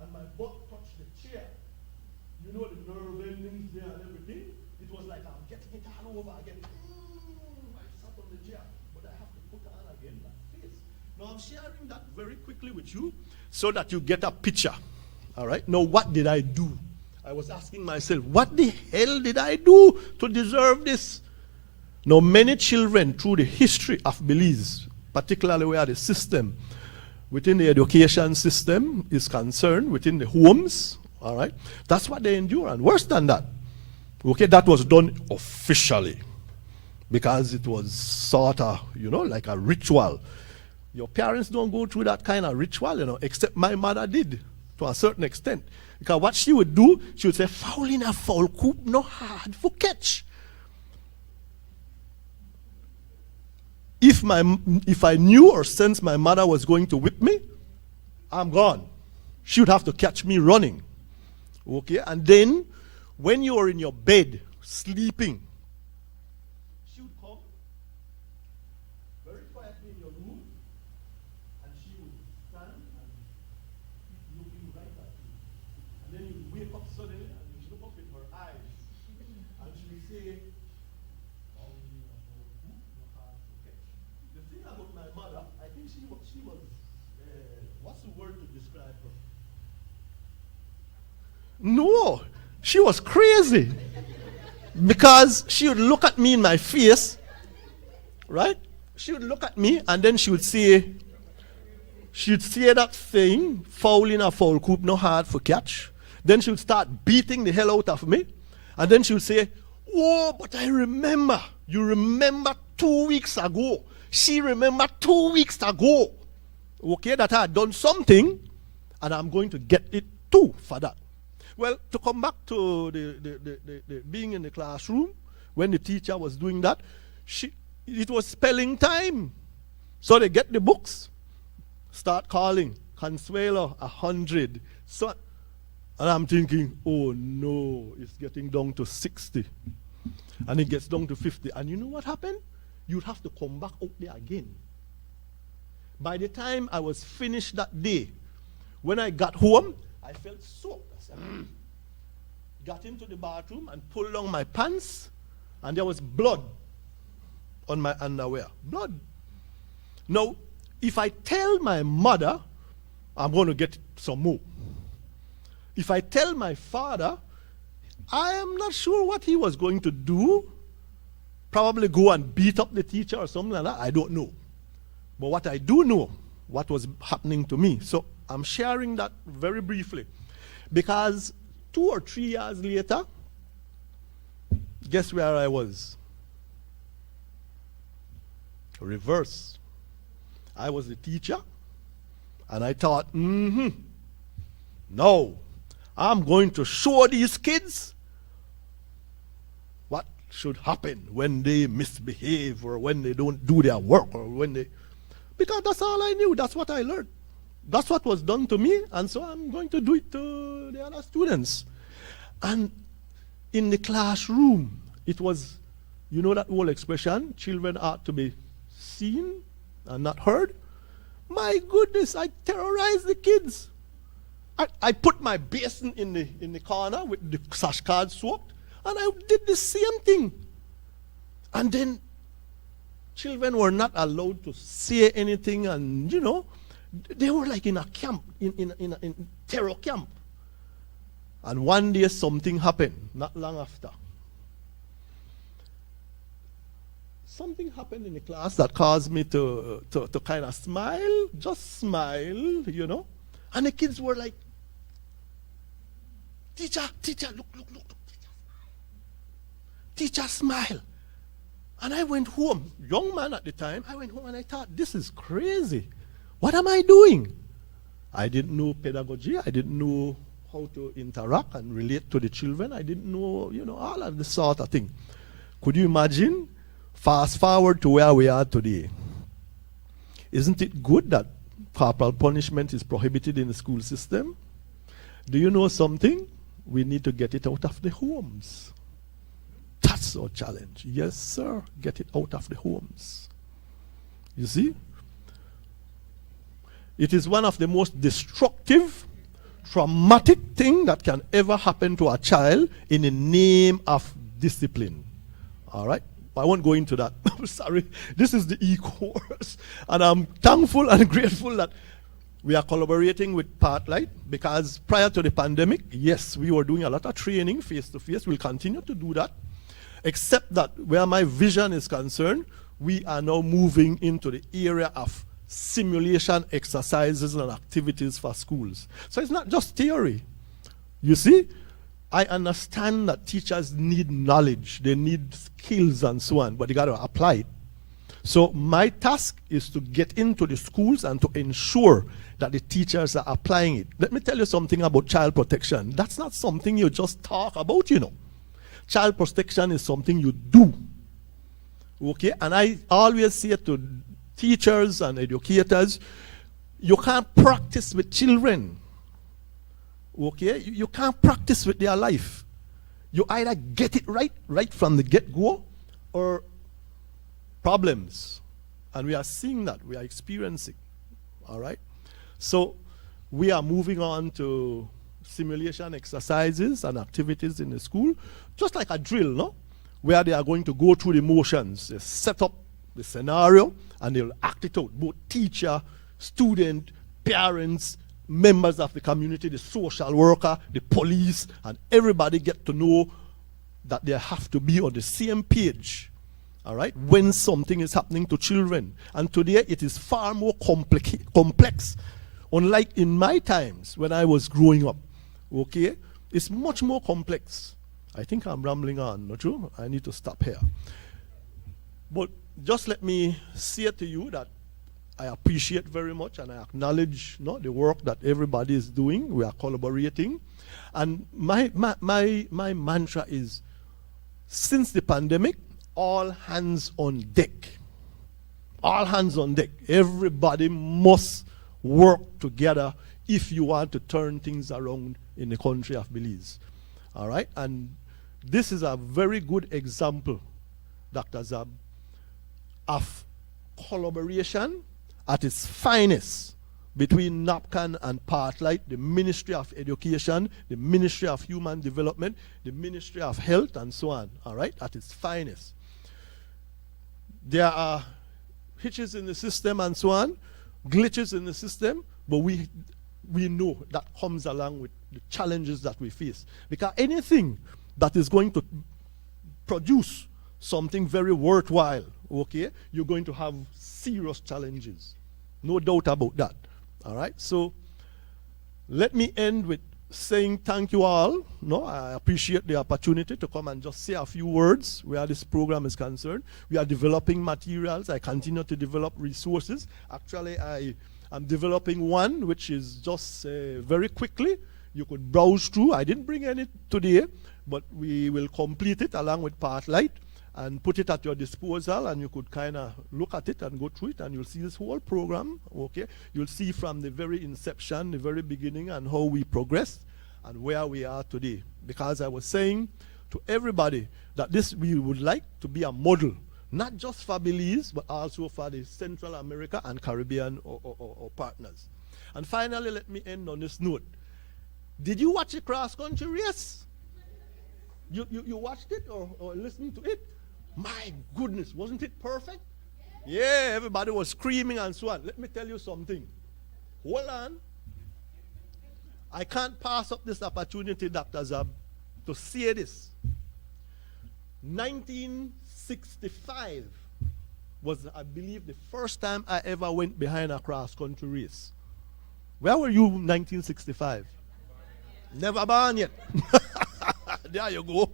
and my butt touched the chair, the nerve endings there and everything, it was like I'm getting it all over again. I sat on the chair, but I have to put on again that face. Now I'm sharing that very quickly with you so that you get a picture. All right? Now what did I do? I was asking myself, what the hell did I do to deserve this? Now many children through the history of Belize, particularly where the system within the education system is concerned, within the homes, all right, that's what they endure. And worse than that, okay, that was done officially because it was sort of, like a ritual. Your parents don't go through that kind of ritual, except my mother did to a certain extent. Because what she would do, she would say, foul in a foul coop, no hard for catch. If I knew or sensed my mother was going to whip me, I'm gone. She would have to catch me running. Okay? And then, when you are in your bed, sleeping, she would come very quietly in your room, and she would stand and keep looking right at you. And then you wake up suddenly, and you look up in her eyes, and she will say, the thing about my mother, I think she was what's the word to describe her? No, she was crazy. Because she would look at me in my face, right? She would look at me and then she'd say that thing, foul in a foul coop, no hard for catch. Then she would start beating the hell out of me. And then she would say, oh, but I remember. You remember 2 weeks ago. She remembered 2 weeks ago, okay, that I had done something, and I'm going to get it too for that. Well, to come back to the being in the classroom, when the teacher was doing that, it was spelling time. So they get the books, start calling, Consuelo, 100. So, and I'm thinking, oh no, it's getting down to 60. And it gets down to 50. And you know what happened? You'd have to come back out there again. By the time I was finished that day, when I got home, I felt soaked. I said, got into the bathroom and pulled down my pants, and there was blood on my underwear. Blood. Now, if I tell my mother, I'm going to get some more. If I tell my father, I am not sure what he was going to do. Probably go and beat up the teacher or something like that. I don't know. But what I do know, what was happening to me. So I'm sharing that very briefly. Because 2 or 3 years later, guess where I was? Reverse. I was the teacher, and I thought, no, I'm going to show these kids what should happen when they misbehave or when they don't do their work or when they, because that's all I knew, that's what I learned. That's what was done to me, and so I'm going to do it to the other students. And in the classroom, it was, you know that whole expression, children ought to be seen and not heard? My goodness, I terrorized the kids. I put my basin in the corner with the sash card soaked, and I did the same thing. And then children were not allowed to say anything, and you know, they were like in a camp, in terror camp. And one day something happened, not long after. something happened in the class that caused me to kind of smile, just smile, you know. And the kids were like, teacher, look, teacher, smile. And I went home, young man at the time, I went home and I thought, this is crazy. What am I doing? I didn't know pedagogy. I didn't know how to interact and relate to the children. I didn't know, you know, all of this sort of thing. Could you imagine? Fast forward to where we are today. Isn't it good that corporal punishment is prohibited in the school system? Do you know something? We need to get it out of the homes. That's our challenge. Yes, sir. Get it out of the homes. You see? It is one of the most destructive, traumatic thing that can ever happen to a child in the name of discipline. All right? I won't go into that. I'm sorry. This is the e-course. And I'm thankful and grateful that we are collaborating with Pathlight, because prior to the pandemic, yes, we were doing a lot of training face-to-face. We'll continue to do that. Except that where my vision is concerned, we are now moving into the area of simulation exercises and activities for schools. So it's not just theory. You see, I understand that teachers need knowledge, they need skills and so on, but they got to apply it. So my task is to get into the schools and to ensure that the teachers are applying it. Let me tell you something about child protection. That's not something you just talk about, you know. Child protection is something you do. Okay? And I always say to teachers and educators, you can't practice with children. Okay? You can't practice with their life. You either get it right from the get-go, or problems. And we are seeing that. We are experiencing. All right? So we are moving on to simulation exercises and activities in the school, just like a drill, no? Where they are going to go through the motions. They set up the scenario and they'll act it out. Both teacher, student, parents, members of the community, the social worker, the police, and everybody get to know that they have to be on the same page, all right, when something is happening to children. And today it is far more complex. Unlike in my times when I was growing up, okay, it's much more complex. I think I'm rambling on, not true? I need to stop here. But just let me say to you that I appreciate very much and I acknowledge, no, the work that everybody is doing. We are collaborating. And my mantra is, since the pandemic, all hands on deck. All hands on deck. Everybody must work together if you want to turn things around in the country of Belize. All right? And this is a very good example, Dr. Zab, of collaboration at its finest between NAPCAN and Pathlight, the Ministry of Education, the Ministry of Human Development, the Ministry of Health, and so on, all right, at its finest. There are hitches in the system and so on, glitches in the system, but we know that comes along with the challenges that we face. Because anything that is going to produce something very worthwhile, okay, you're going to have serious challenges. No doubt about that. All right? So let me end with saying thank you all. No, I appreciate the opportunity to come and just say a few words where this program is concerned. We are developing materials. I continue to develop resources. Actually, I am developing one which is just very quickly. You could browse through. I didn't bring any today, but we will complete it along with Pathlight and put it at your disposal, and you could kind of look at it and go through it, and you'll see this whole program, okay? You'll see from the very inception, the very beginning, and how we progressed and where we are today. Because I was saying to everybody that this we would like to be a model, not just for Belize, but also for the Central America and Caribbean or partners. And finally, let me end on this note. Did you watch the cross-country race? You watched it or listened to it? My goodness, wasn't it perfect? Yeah, everybody was screaming and so on. Let me tell you something. Hold on. I can't pass up this opportunity, Dr. Zab, to say this. 1965, was, I believe, the first time I ever went behind a cross-country race. Where were you in 1965? Never born yet. There you go.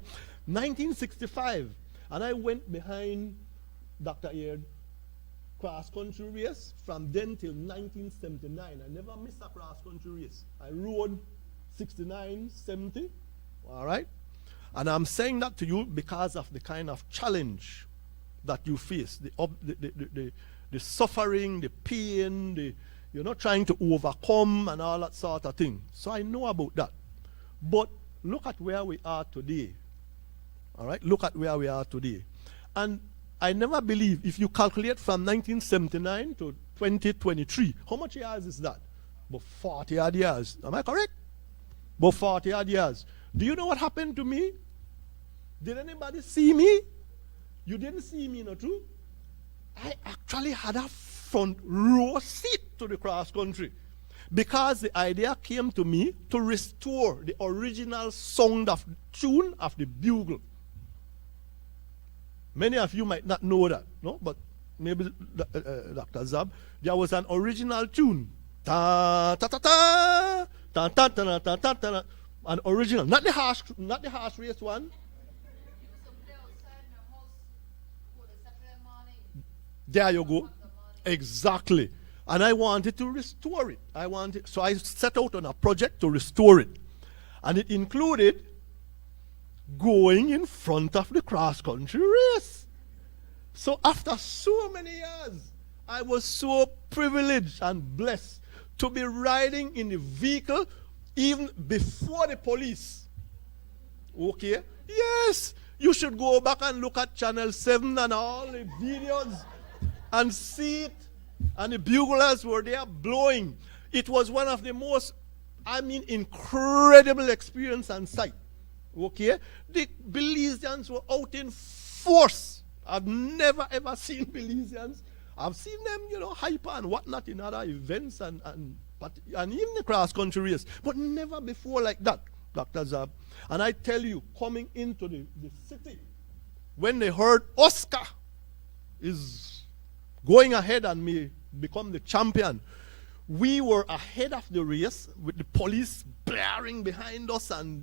1965. And I went behind Dr. Aird cross-country race from then till 1979. I never missed a cross-country race. I rode 69, 70, all right? And I'm saying that to you because of the kind of challenge that you face, the suffering, the pain, you're not trying to overcome and all that sort of thing. So I know about that. But look at where we are today. All right? Look at where we are today. And I never believe, if you calculate from 1979 to 2023, how much years is that? About 40 odd years. Am I correct? About 40 odd years. Do you know what happened to me? Did anybody see me? You didn't see me, not true? I actually had a front row seat to the cross country because the idea came to me to restore the original sound of tune of the bugle. Many of you might not know that, no? But maybe Dr. Zab, there was an original tune. Ta ta ta ta ta ta ta ta ta ta. An original, not the harsh race one. There you go. Exactly. And I wanted to restore it. So I set out on a project to restore it. And it included going in front of the cross-country race. So after so many years, I was so privileged and blessed to be riding in the vehicle even before the police. Okay? Yes, you should go back and look at Channel 7 and all the videos and see it. And the buglers were there blowing. It was one of the most, incredible experience and sight. Okay? The Belizeans were out in force. I've never ever seen Belizeans. I've seen them, hyper and whatnot in other events and even the cross-country race. But never before like that, Dr. Zab. And I tell you, coming into the city, when they heard Oscar is going ahead and may become the champion, we were ahead of the race with the police blaring behind us and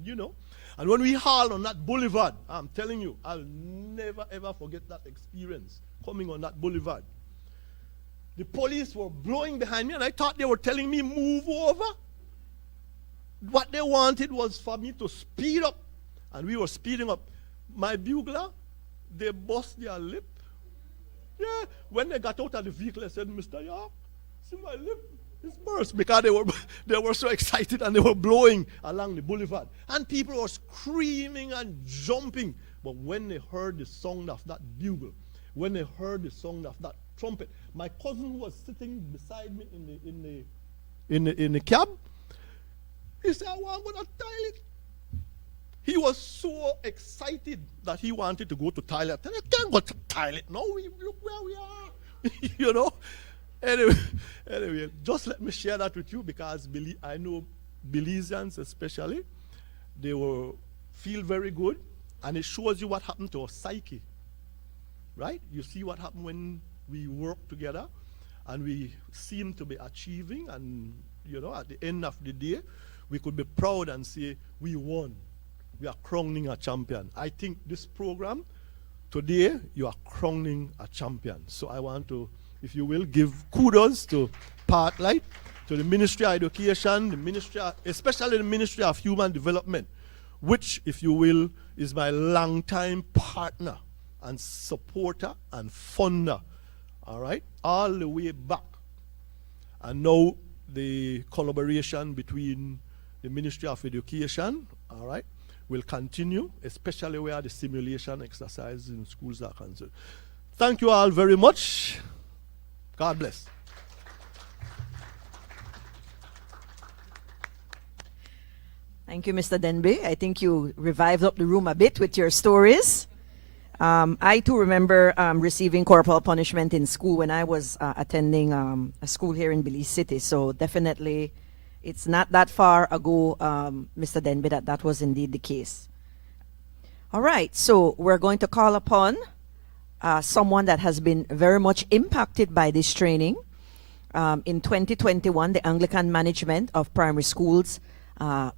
when we hauled on that boulevard, I'm telling you, I'll never ever forget that experience coming on that boulevard. The police were blowing behind me and I thought they were telling me move over. What they wanted was for me to speed up, and we were speeding up. My bugler, they bust their lip. Yeah, when they got out of the vehicle, I said, Mr. York, see my lip is burst, because they were so excited and they were blowing along the boulevard. And people were screaming and jumping. But when they heard the sound of that bugle, when they heard the sound of that trumpet, my cousin who was sitting beside me in the cab, he said, I want to go to the toilet. He was so excited that he wanted to go to the toilet. I can't go to the toilet. No, look where we are. Anyway, just let me share that with you because I know Belizeans especially, they will feel very good, and it shows you what happened to our psyche, right? You see what happened when we work together and we seem to be achieving, and at the end of the day, we could be proud and say, we won. We are crowning a champion. I think this program, today, you are crowning a champion. So I want to, if you will, give kudos to Parklight, to the Ministry of Education, especially the Ministry of Human Development, which, if you will, is my longtime partner and supporter and funder, all right, all the way back. And now the collaboration between the Ministry of Education, all right, will continue, especially where the simulation exercises in schools are concerned. Thank you all very much. God bless. Thank you, Mr. Denby. I think you revived up the room a bit with your stories. I too remember receiving corporal punishment in school when I was attending a school here in Belize City. So definitely, it's not that far ago, Mr. Denby, that was indeed the case. All right, so we're going to call upon someone that has been very much impacted by this training. In 2021, the Anglican management of primary schools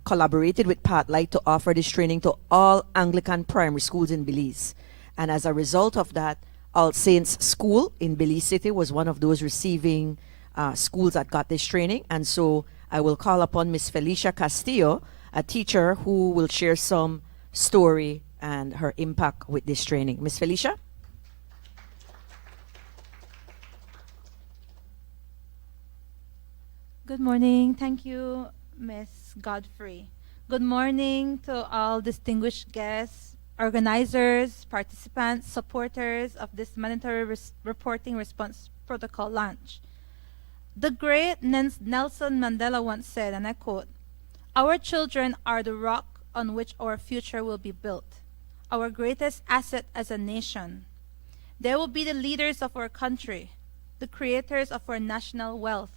collaborated with Pathlight to offer this training to all Anglican primary schools in Belize. And as a result of that, All Saints School in Belize City was one of those receiving schools that got this training. And so I will call upon Miss Felicia Castillo, a teacher who will share some story and her impact with this training. Miss Felicia? Good morning. Thank you, Ms. Godfrey. Good morning to all distinguished guests, organizers, participants, supporters of this mandatory reporting response protocol launch. The great Nelson Mandela once said, and I quote, "Our children are the rock on which our future will be built, our greatest asset as a nation. They will be the leaders of our country, the creators of our national wealth,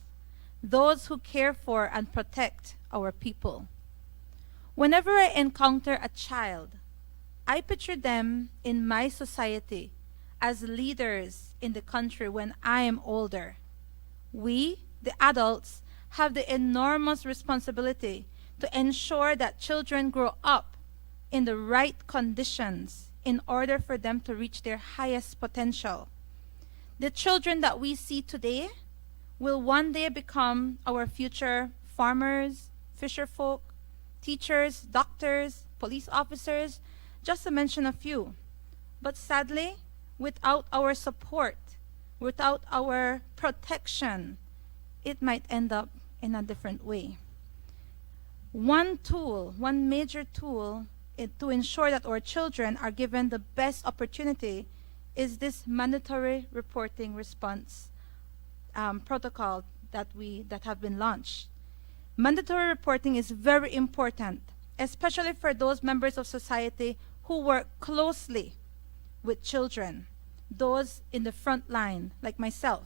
those who care for and protect our people." Whenever I encounter a child, I picture them in my society as leaders in the country when I am older. We, the adults, have the enormous responsibility to ensure that children grow up in the right conditions in order for them to reach their highest potential. The children that we see today will one day become our future farmers, fisherfolk, teachers, doctors, police officers, just to mention a few. But sadly, without our support, without our protection, it might end up in a different way. One tool, one major tool to ensure that our children are given the best opportunity is this mandatory reporting response protocol that have been launched. Mandatory reporting is very important, especially for those members of society who work closely with children, those in the front line, like myself.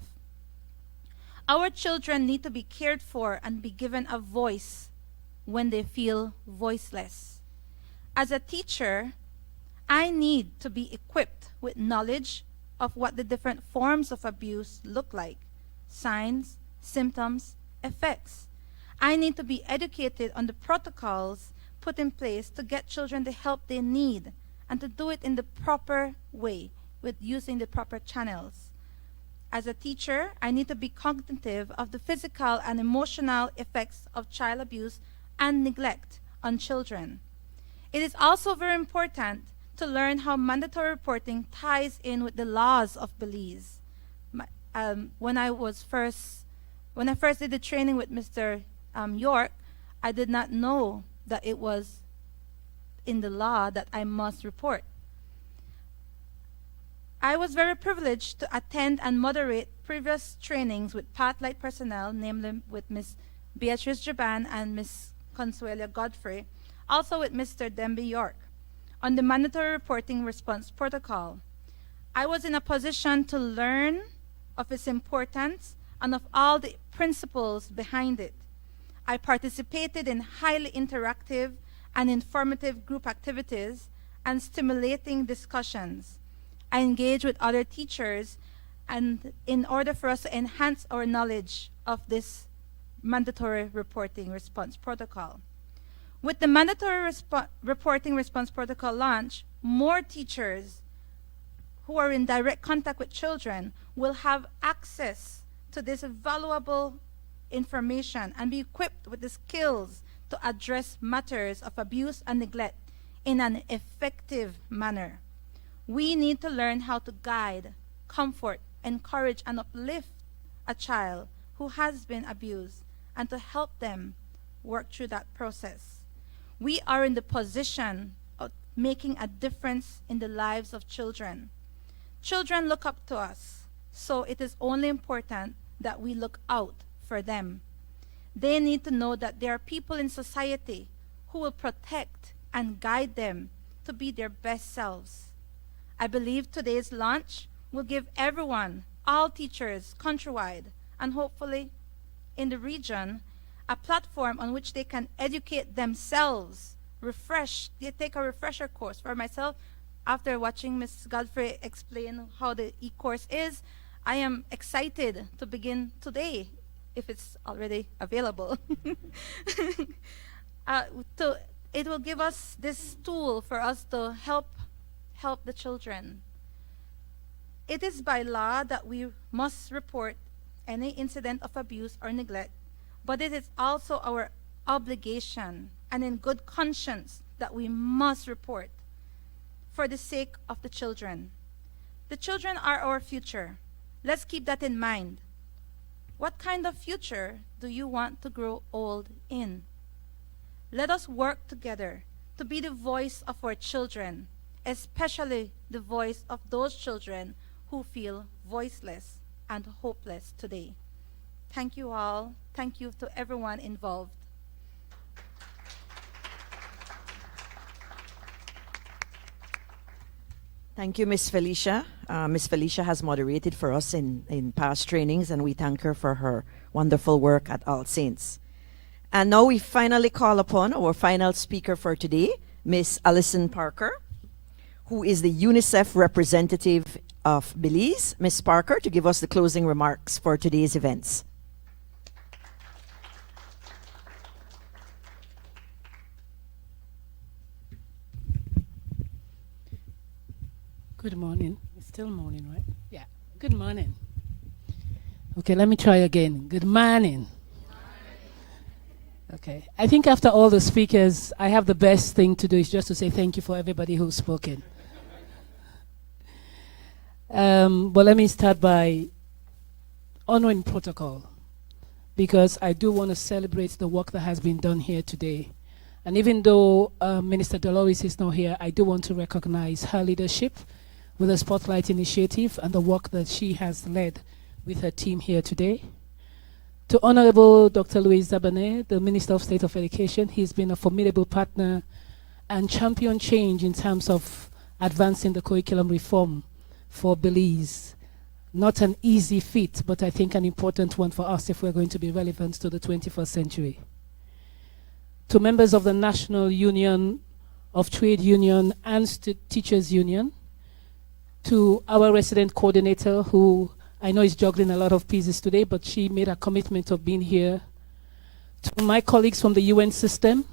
Our children need to be cared for and be given a voice when they feel voiceless. As a teacher, I need to be equipped with knowledge of what the different forms of abuse look like, signs, symptoms, effects. I need to be educated on the protocols put in place to get children the help they need and to do it in the proper way with using the proper channels. As a teacher, I need to be cognitive of the physical and emotional effects of child abuse and neglect on children. It is also very important to learn how mandatory reporting ties in with the laws of Belize. When I first did the training with Mr. York, I did not know that it was in the law that I must report. I was very privileged to attend and moderate previous trainings with Pathlight personnel, namely with Ms. Beatrice Jaban and Ms. Consuela Godfrey, also with Mr. Demby York, on the mandatory reporting response protocol. I was in a position to learn of its importance and of all the principles behind it. I participated in highly interactive and informative group activities and stimulating discussions. I engaged with other teachers and in order for us to enhance our knowledge of this mandatory reporting response protocol. With the mandatory reporting response protocol launch, more teachers who are in direct contact with children will have access to this valuable information and be equipped with the skills to address matters of abuse and neglect in an effective manner. We need to learn how to guide, comfort, encourage, and uplift a child who has been abused and to help them work through that process. We are in the position of making a difference in the lives of children. Children look up to us, so it is only important that we look out for them. They need to know that there are people in society who will protect and guide them to be their best selves. I believe today's launch will give everyone, all teachers countrywide, and hopefully in the region, a platform on which they can educate themselves, they take a refresher course. For myself, after watching Ms. Godfrey explain how the e-course is, I am excited to begin today, if it's already available. uh, it will give us this tool for us to help the children. It is by law that we must report any incident of abuse or neglect, but it is also our obligation and in good conscience that we must report for the sake of the children. The children are our future. Let's keep that in mind. What kind of future do you want to grow old in? Let us work together to be the voice of our children, especially the voice of those children who feel voiceless and hopeless today. Thank you all. Thank you to everyone involved. Thank you, Ms. Felicia. Ms. Felicia has moderated for us in past trainings, and we thank her for her wonderful work at All Saints. And now we finally call upon our final speaker for today, Ms. Alison Parker, who is the UNICEF representative of Belize. Ms. Parker, to give us the closing remarks for today's events. Good morning. It's still morning, right? Yeah. Good morning. Okay, let me try again. Good morning. Okay. I think after all the speakers, I have the best thing to do is just to say thank you for everybody who's spoken. But let me start by honoring protocol, because I do want to celebrate the work that has been done here today. And even though Minister Dolores is not here, I do want to recognize her leadership with the Spotlight Initiative and the work that she has led with her team here today. To Honorable Dr. Louis Zabane, the Minister of State of Education, he's been a formidable partner and champion change in terms of advancing the curriculum reform for Belize. Not an easy feat, but I think an important one for us if we're going to be relevant to the 21st century. To members of the National Union of Trade Union and Teachers Union, to our resident coordinator, who I know is juggling a lot of pieces today, but she made a commitment of being here. To my colleagues from the UN system,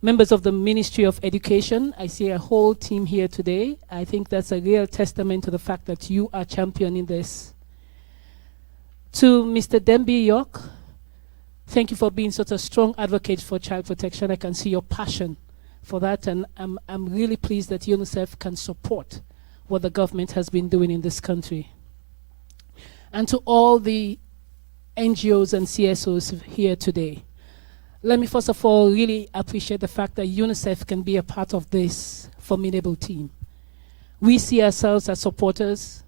members of the Ministry of Education, I see a whole team here today. I think that's a real testament to the fact that you are championing this. To Mr. Demby York, thank you for being such a strong advocate for child protection. I can see your passion for that, and I'm really pleased that UNICEF can support what the government has been doing in this country. And to all the NGOs and CSOs here today, let me first of all really appreciate the fact that UNICEF can be a part of this formidable team. We see ourselves as supporters,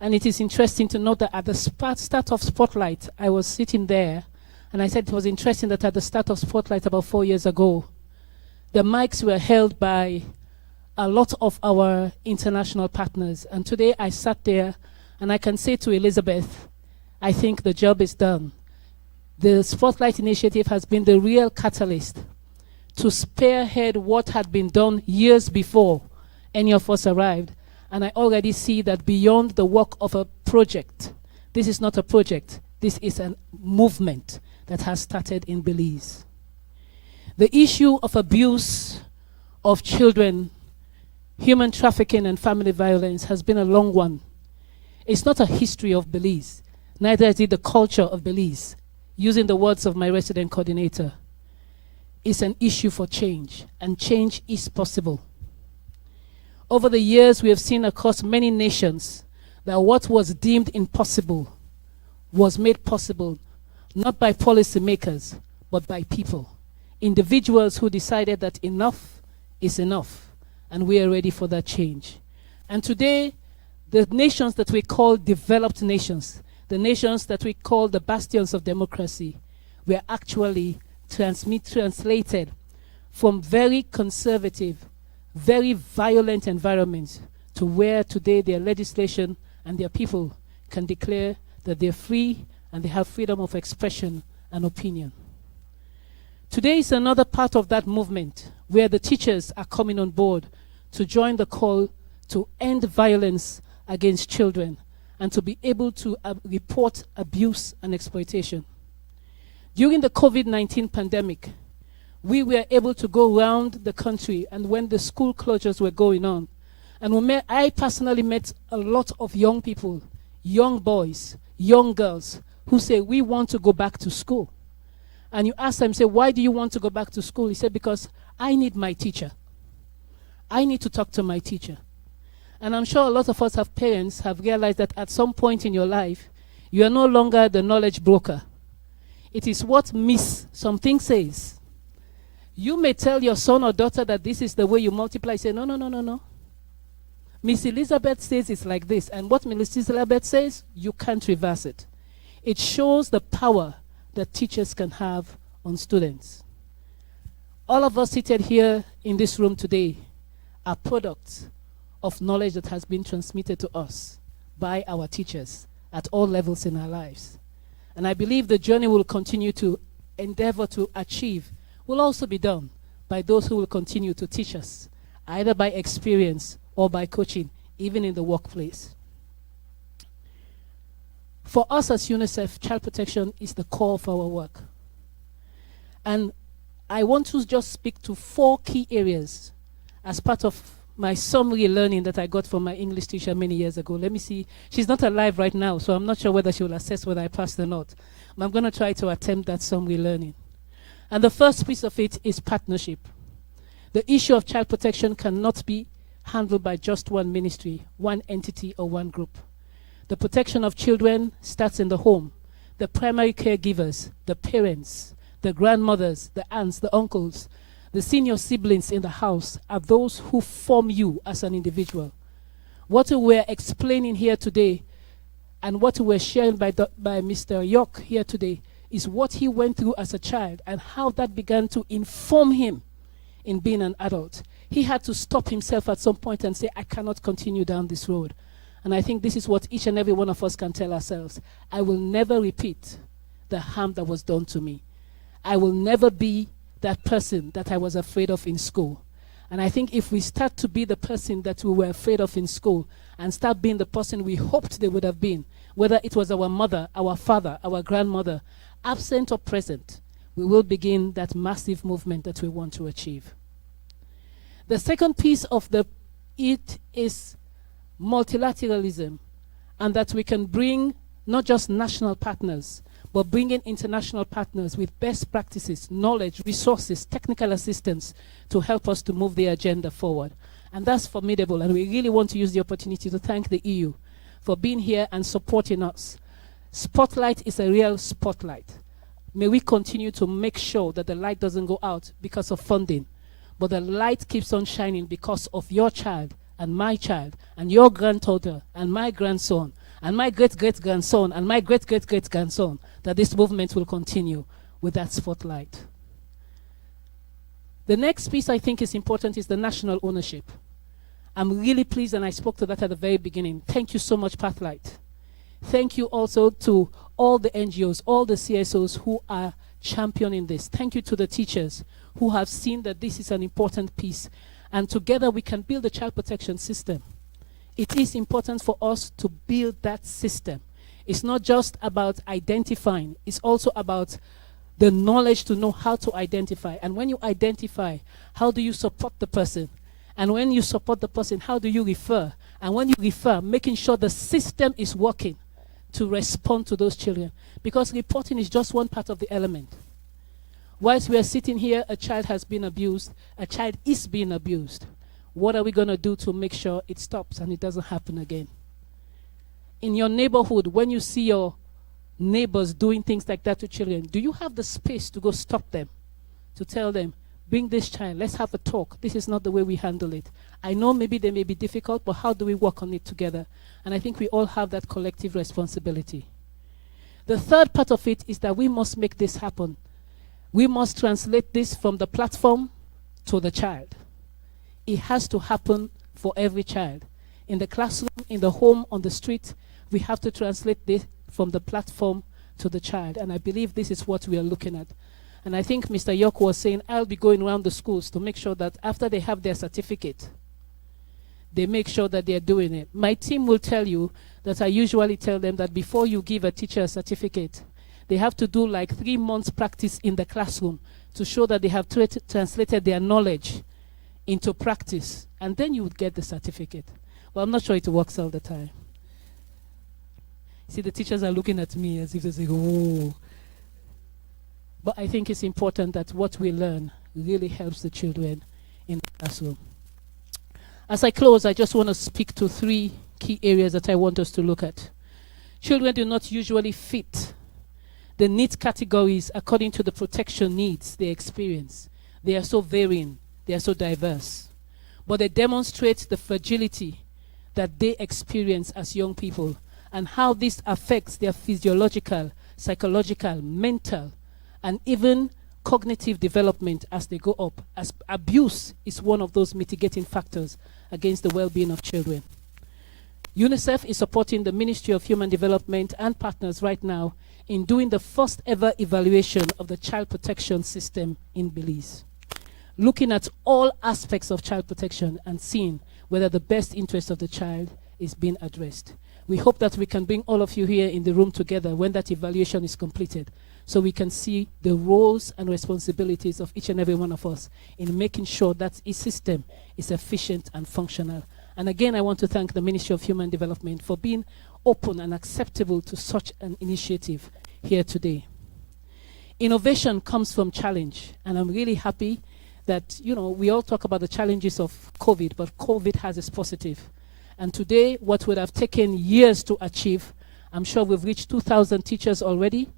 and it is interesting to note that at the start of Spotlight, I was sitting there, and I said it was interesting that at the start of Spotlight about 4 years ago, the mics were held by a lot of our international partners. And today I sat there and I can say to Elizabeth, I think the job is done. The Spotlight Initiative has been the real catalyst to spearhead what had been done years before any of us arrived. And I already see that beyond the work of a project, this is not a project, this is a movement that has started in Belize. The issue of abuse of children, human trafficking and family violence has been a long one. It's not a history of Belize, neither is it the culture of Belize. Using the words of my resident coordinator, it's an issue for change, and change is possible. Over the years, we have seen across many nations that what was deemed impossible was made possible, not by policymakers, but by people. Individuals who decided that enough is enough, and we are ready for that change. And today, the nations that we call developed nations, the nations that we call the bastions of democracy, were actually translated from very conservative, very violent environments to where today their legislation and their people can declare that they're free and they have freedom of expression and opinion. Today is another part of that movement where the teachers are coming on board to join the call to end violence against children and to be able to report abuse and exploitation. During the COVID-19 pandemic, we were able to go around the country, and when the school closures were going on, and I personally met a lot of young people, young boys, young girls, who say, we want to go back to school. And you ask them, say, why do you want to go back to school? He said, because I need my teacher. I need to talk to my teacher. And I'm sure a lot of us have parents have realized that at some point in your life, you are no longer the knowledge broker. It is what Miss Something says. You may tell your son or daughter that this is the way you multiply. Say, no, no, no, no, no. Miss Elizabeth says it's like this. And what Miss Elizabeth says, you can't reverse it. It shows the power that teachers can have on students. All of us seated here in this room today are products of knowledge that has been transmitted to us by our teachers at all levels in our lives. And I believe the journey we'll continue to endeavor to achieve will also be done by those who will continue to teach us, either by experience or by coaching, even in the workplace. For us as UNICEF, child protection is the core of our work. And I want to just speak to 4 key areas as part of my summary learning that I got from my English teacher many years ago. Let me see. She's not alive right now, so I'm not sure whether she will assess whether I passed or not. But I'm going to try to attempt that summary learning. And the first piece of it is partnership. The issue of child protection cannot be handled by just one ministry, one entity, or one group. The protection of children starts in the home. The primary caregivers, the parents, the grandmothers, the aunts, the uncles, the senior siblings in the house are those who form you as an individual. What we're explaining here today and what we're sharing by Mr. York here today is what he went through as a child and how that began to inform him in being an adult. He had to stop himself at some point and say, I cannot continue down this road. And I think this is what each and every one of us can tell ourselves. I will never repeat the harm that was done to me. I will never be that person that I was afraid of in school. And I think if we start to be the person that we were afraid of in school and start being the person we hoped they would have been, whether it was our mother, our father, our grandmother, absent or present, we will begin that massive movement that we want to achieve. The second piece of it is multilateralism, and that we can bring not just national partners, but bring in international partners with best practices, knowledge, resources, technical assistance to help us to move the agenda forward. And that's formidable, and we really want to use the opportunity to thank the EU for being here and supporting us. Spotlight is a real spotlight. May we continue to make sure that the light doesn't go out because of funding, but the light keeps on shining because of your child and my child and your granddaughter and my grandson and my great-great-grandson and my great-great-great-grandson, that this movement will continue with that spotlight. The next piece I think is important is the national ownership. I'm really pleased, and I spoke to that at the very beginning. Thank you so much, Pathlight. Thank you also to all the NGOs, all the CSOs who are championing this. Thank you to the teachers who have seen that this is an important piece. And together we can build a child protection system. It is important for us to build that system. It's not just about identifying, it's also about the knowledge to know how to identify. And when you identify, how do you support the person? And when you support the person, how do you refer? And when you refer, making sure the system is working to respond to those children. Because reporting is just one part of the element. Whilst we are sitting here, a child has been abused, a child is being abused. What are we going to do to make sure it stops and it doesn't happen again? In your neighborhood, when you see your neighbors doing things like that to children, do you have the space to go stop them, to tell them, bring this child, let's have a talk. This is not the way we handle it. I know maybe they may be difficult, but how do we work on it together? And I think we all have that collective responsibility. The third part of it is that we must make this happen. We must translate this from the platform to the child. It has to happen for every child. In the classroom, in the home, on the street, we have to translate this from the platform to the child. And I believe this is what we are looking at. And I think Mr. York was saying, I'll be going around the schools to make sure that after they have their certificate, they make sure that they're doing it. My team will tell you that I usually tell them that before you give a teacher a certificate, they have to do like 3 months practice in the classroom to show that they have translated their knowledge into practice, and then you would get the certificate. Well, I'm not sure it works all the time. See, the teachers are looking at me as if they say, oh. But I think it's important that what we learn really helps the children in the classroom. As I close, I just want to speak to 3 key areas that I want us to look at. Children do not usually fit the needs categories according to the protection needs they experience. They are so varying, they are so diverse. But they demonstrate the fragility that they experience as young people and how this affects their physiological, psychological, mental, and even cognitive development as they go up. As abuse is one of those mitigating factors against the well-being of children. UNICEF is supporting the Ministry of Human Development and partners right now in doing the first ever evaluation of the child protection system in Belize, looking at all aspects of child protection and seeing whether the best interest of the child is being addressed. We hope that we can bring all of you here in the room together when that evaluation is completed, so we can see the roles and responsibilities of each and every one of us in making sure that a system is efficient and functional. And again, I want to thank the Ministry of Human Development for being open and acceptable to such an initiative here today. Innovation comes from challenge, and I'm really happy that, we all talk about the challenges of COVID, but COVID has its positive. And today, what would have taken years to achieve, I'm sure we've reached 2,000 teachers already.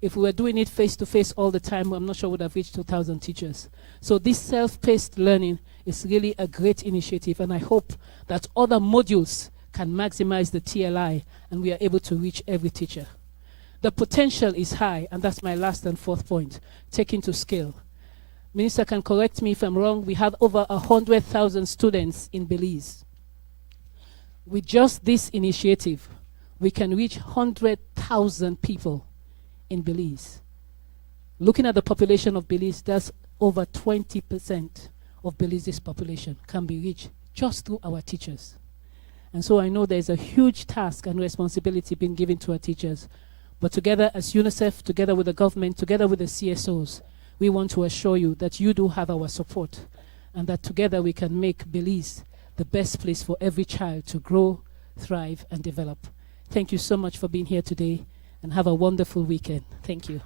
If we were doing it face-to-face all the time, I'm not sure we would have reached 2,000 teachers. So this self-paced learning is really a great initiative, and I hope that other modules can maximize the TLI, and we are able to reach every teacher. The potential is high, and that's my last and 4th point, taking to scale. Minister can correct me if I'm wrong, we have over 100,000 students in Belize. With just this initiative, we can reach 100,000 people in Belize. Looking at the population of Belize, that's over 20% of Belize's population can be reached just through our teachers. And so I know there's a huge task and responsibility being given to our teachers. But together as UNICEF, together with the government, together with the CSOs, we want to assure you that you do have our support, and that together we can make Belize the best place for every child to grow, thrive, and develop. Thank you so much for being here today, and have a wonderful weekend. Thank you.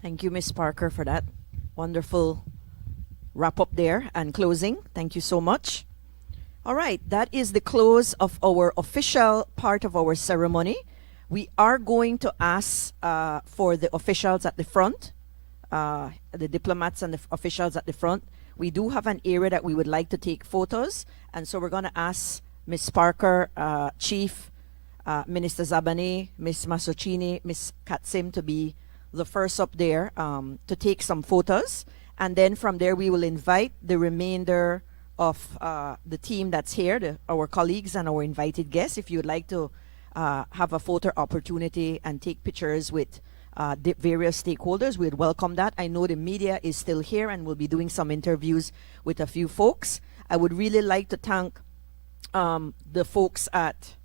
Thank you, Ms. Parker, for that wonderful wrap up there and closing. Thank you so much. All right, that is the close of our official part of our ceremony. We are going to ask for the officials at the front, the diplomats and the officials at the front. We do have an area that we would like to take photos, and so we're going to ask Ms. Parker, Chief, Minister Zabane, Ms. Masocini, Ms. Katsim to be the first up there to take some photos. And then from there, we will invite the remainder of the team that's here, our colleagues and our invited guests. If you'd like to have a photo opportunity and take pictures with the various stakeholders, we'd welcome that. I know the media is still here and we'll be doing some interviews with a few folks. I would really like to thank the folks at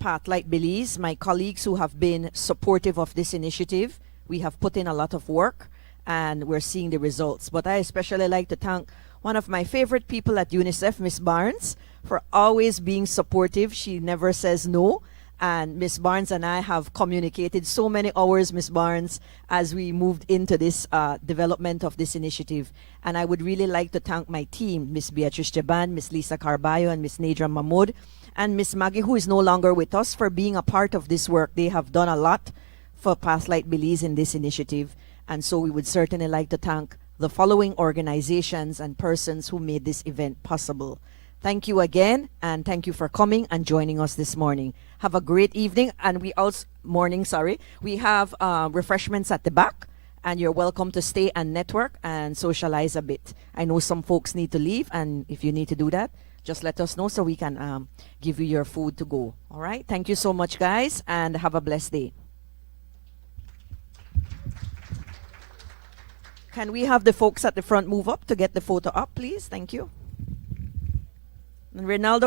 Pathlight Belize, my colleagues who have been supportive of this initiative. We have put in a lot of work and we're seeing the results. But I especially like to thank one of my favorite people at UNICEF, Ms. Barnes, for always being supportive. She never says no. And Ms. Barnes and I have communicated so many hours, Ms. Barnes, as we moved into this development of this initiative. And I would really like to thank my team, Ms. Beatrice Jaban, Ms. Lisa Carballo, and Ms. Nadra Mahmoud, and Ms. Maggie, who is no longer with us, for being a part of this work. They have done a lot for Pathlight Belize in this initiative. And so we would certainly like to thank the following organizations and persons who made this event possible. Thank you again, and thank you for coming and joining us this morning. Have a great evening, and we have refreshments at the back, and you're welcome to stay and network and socialize a bit. I know some folks need to leave, and if you need to do that, just let us know so we can give you your food to go. All right? Thank you so much, guys, and have a blessed day. Can we have the folks at the front move up to get the photo up, please? Thank you. And Ronaldo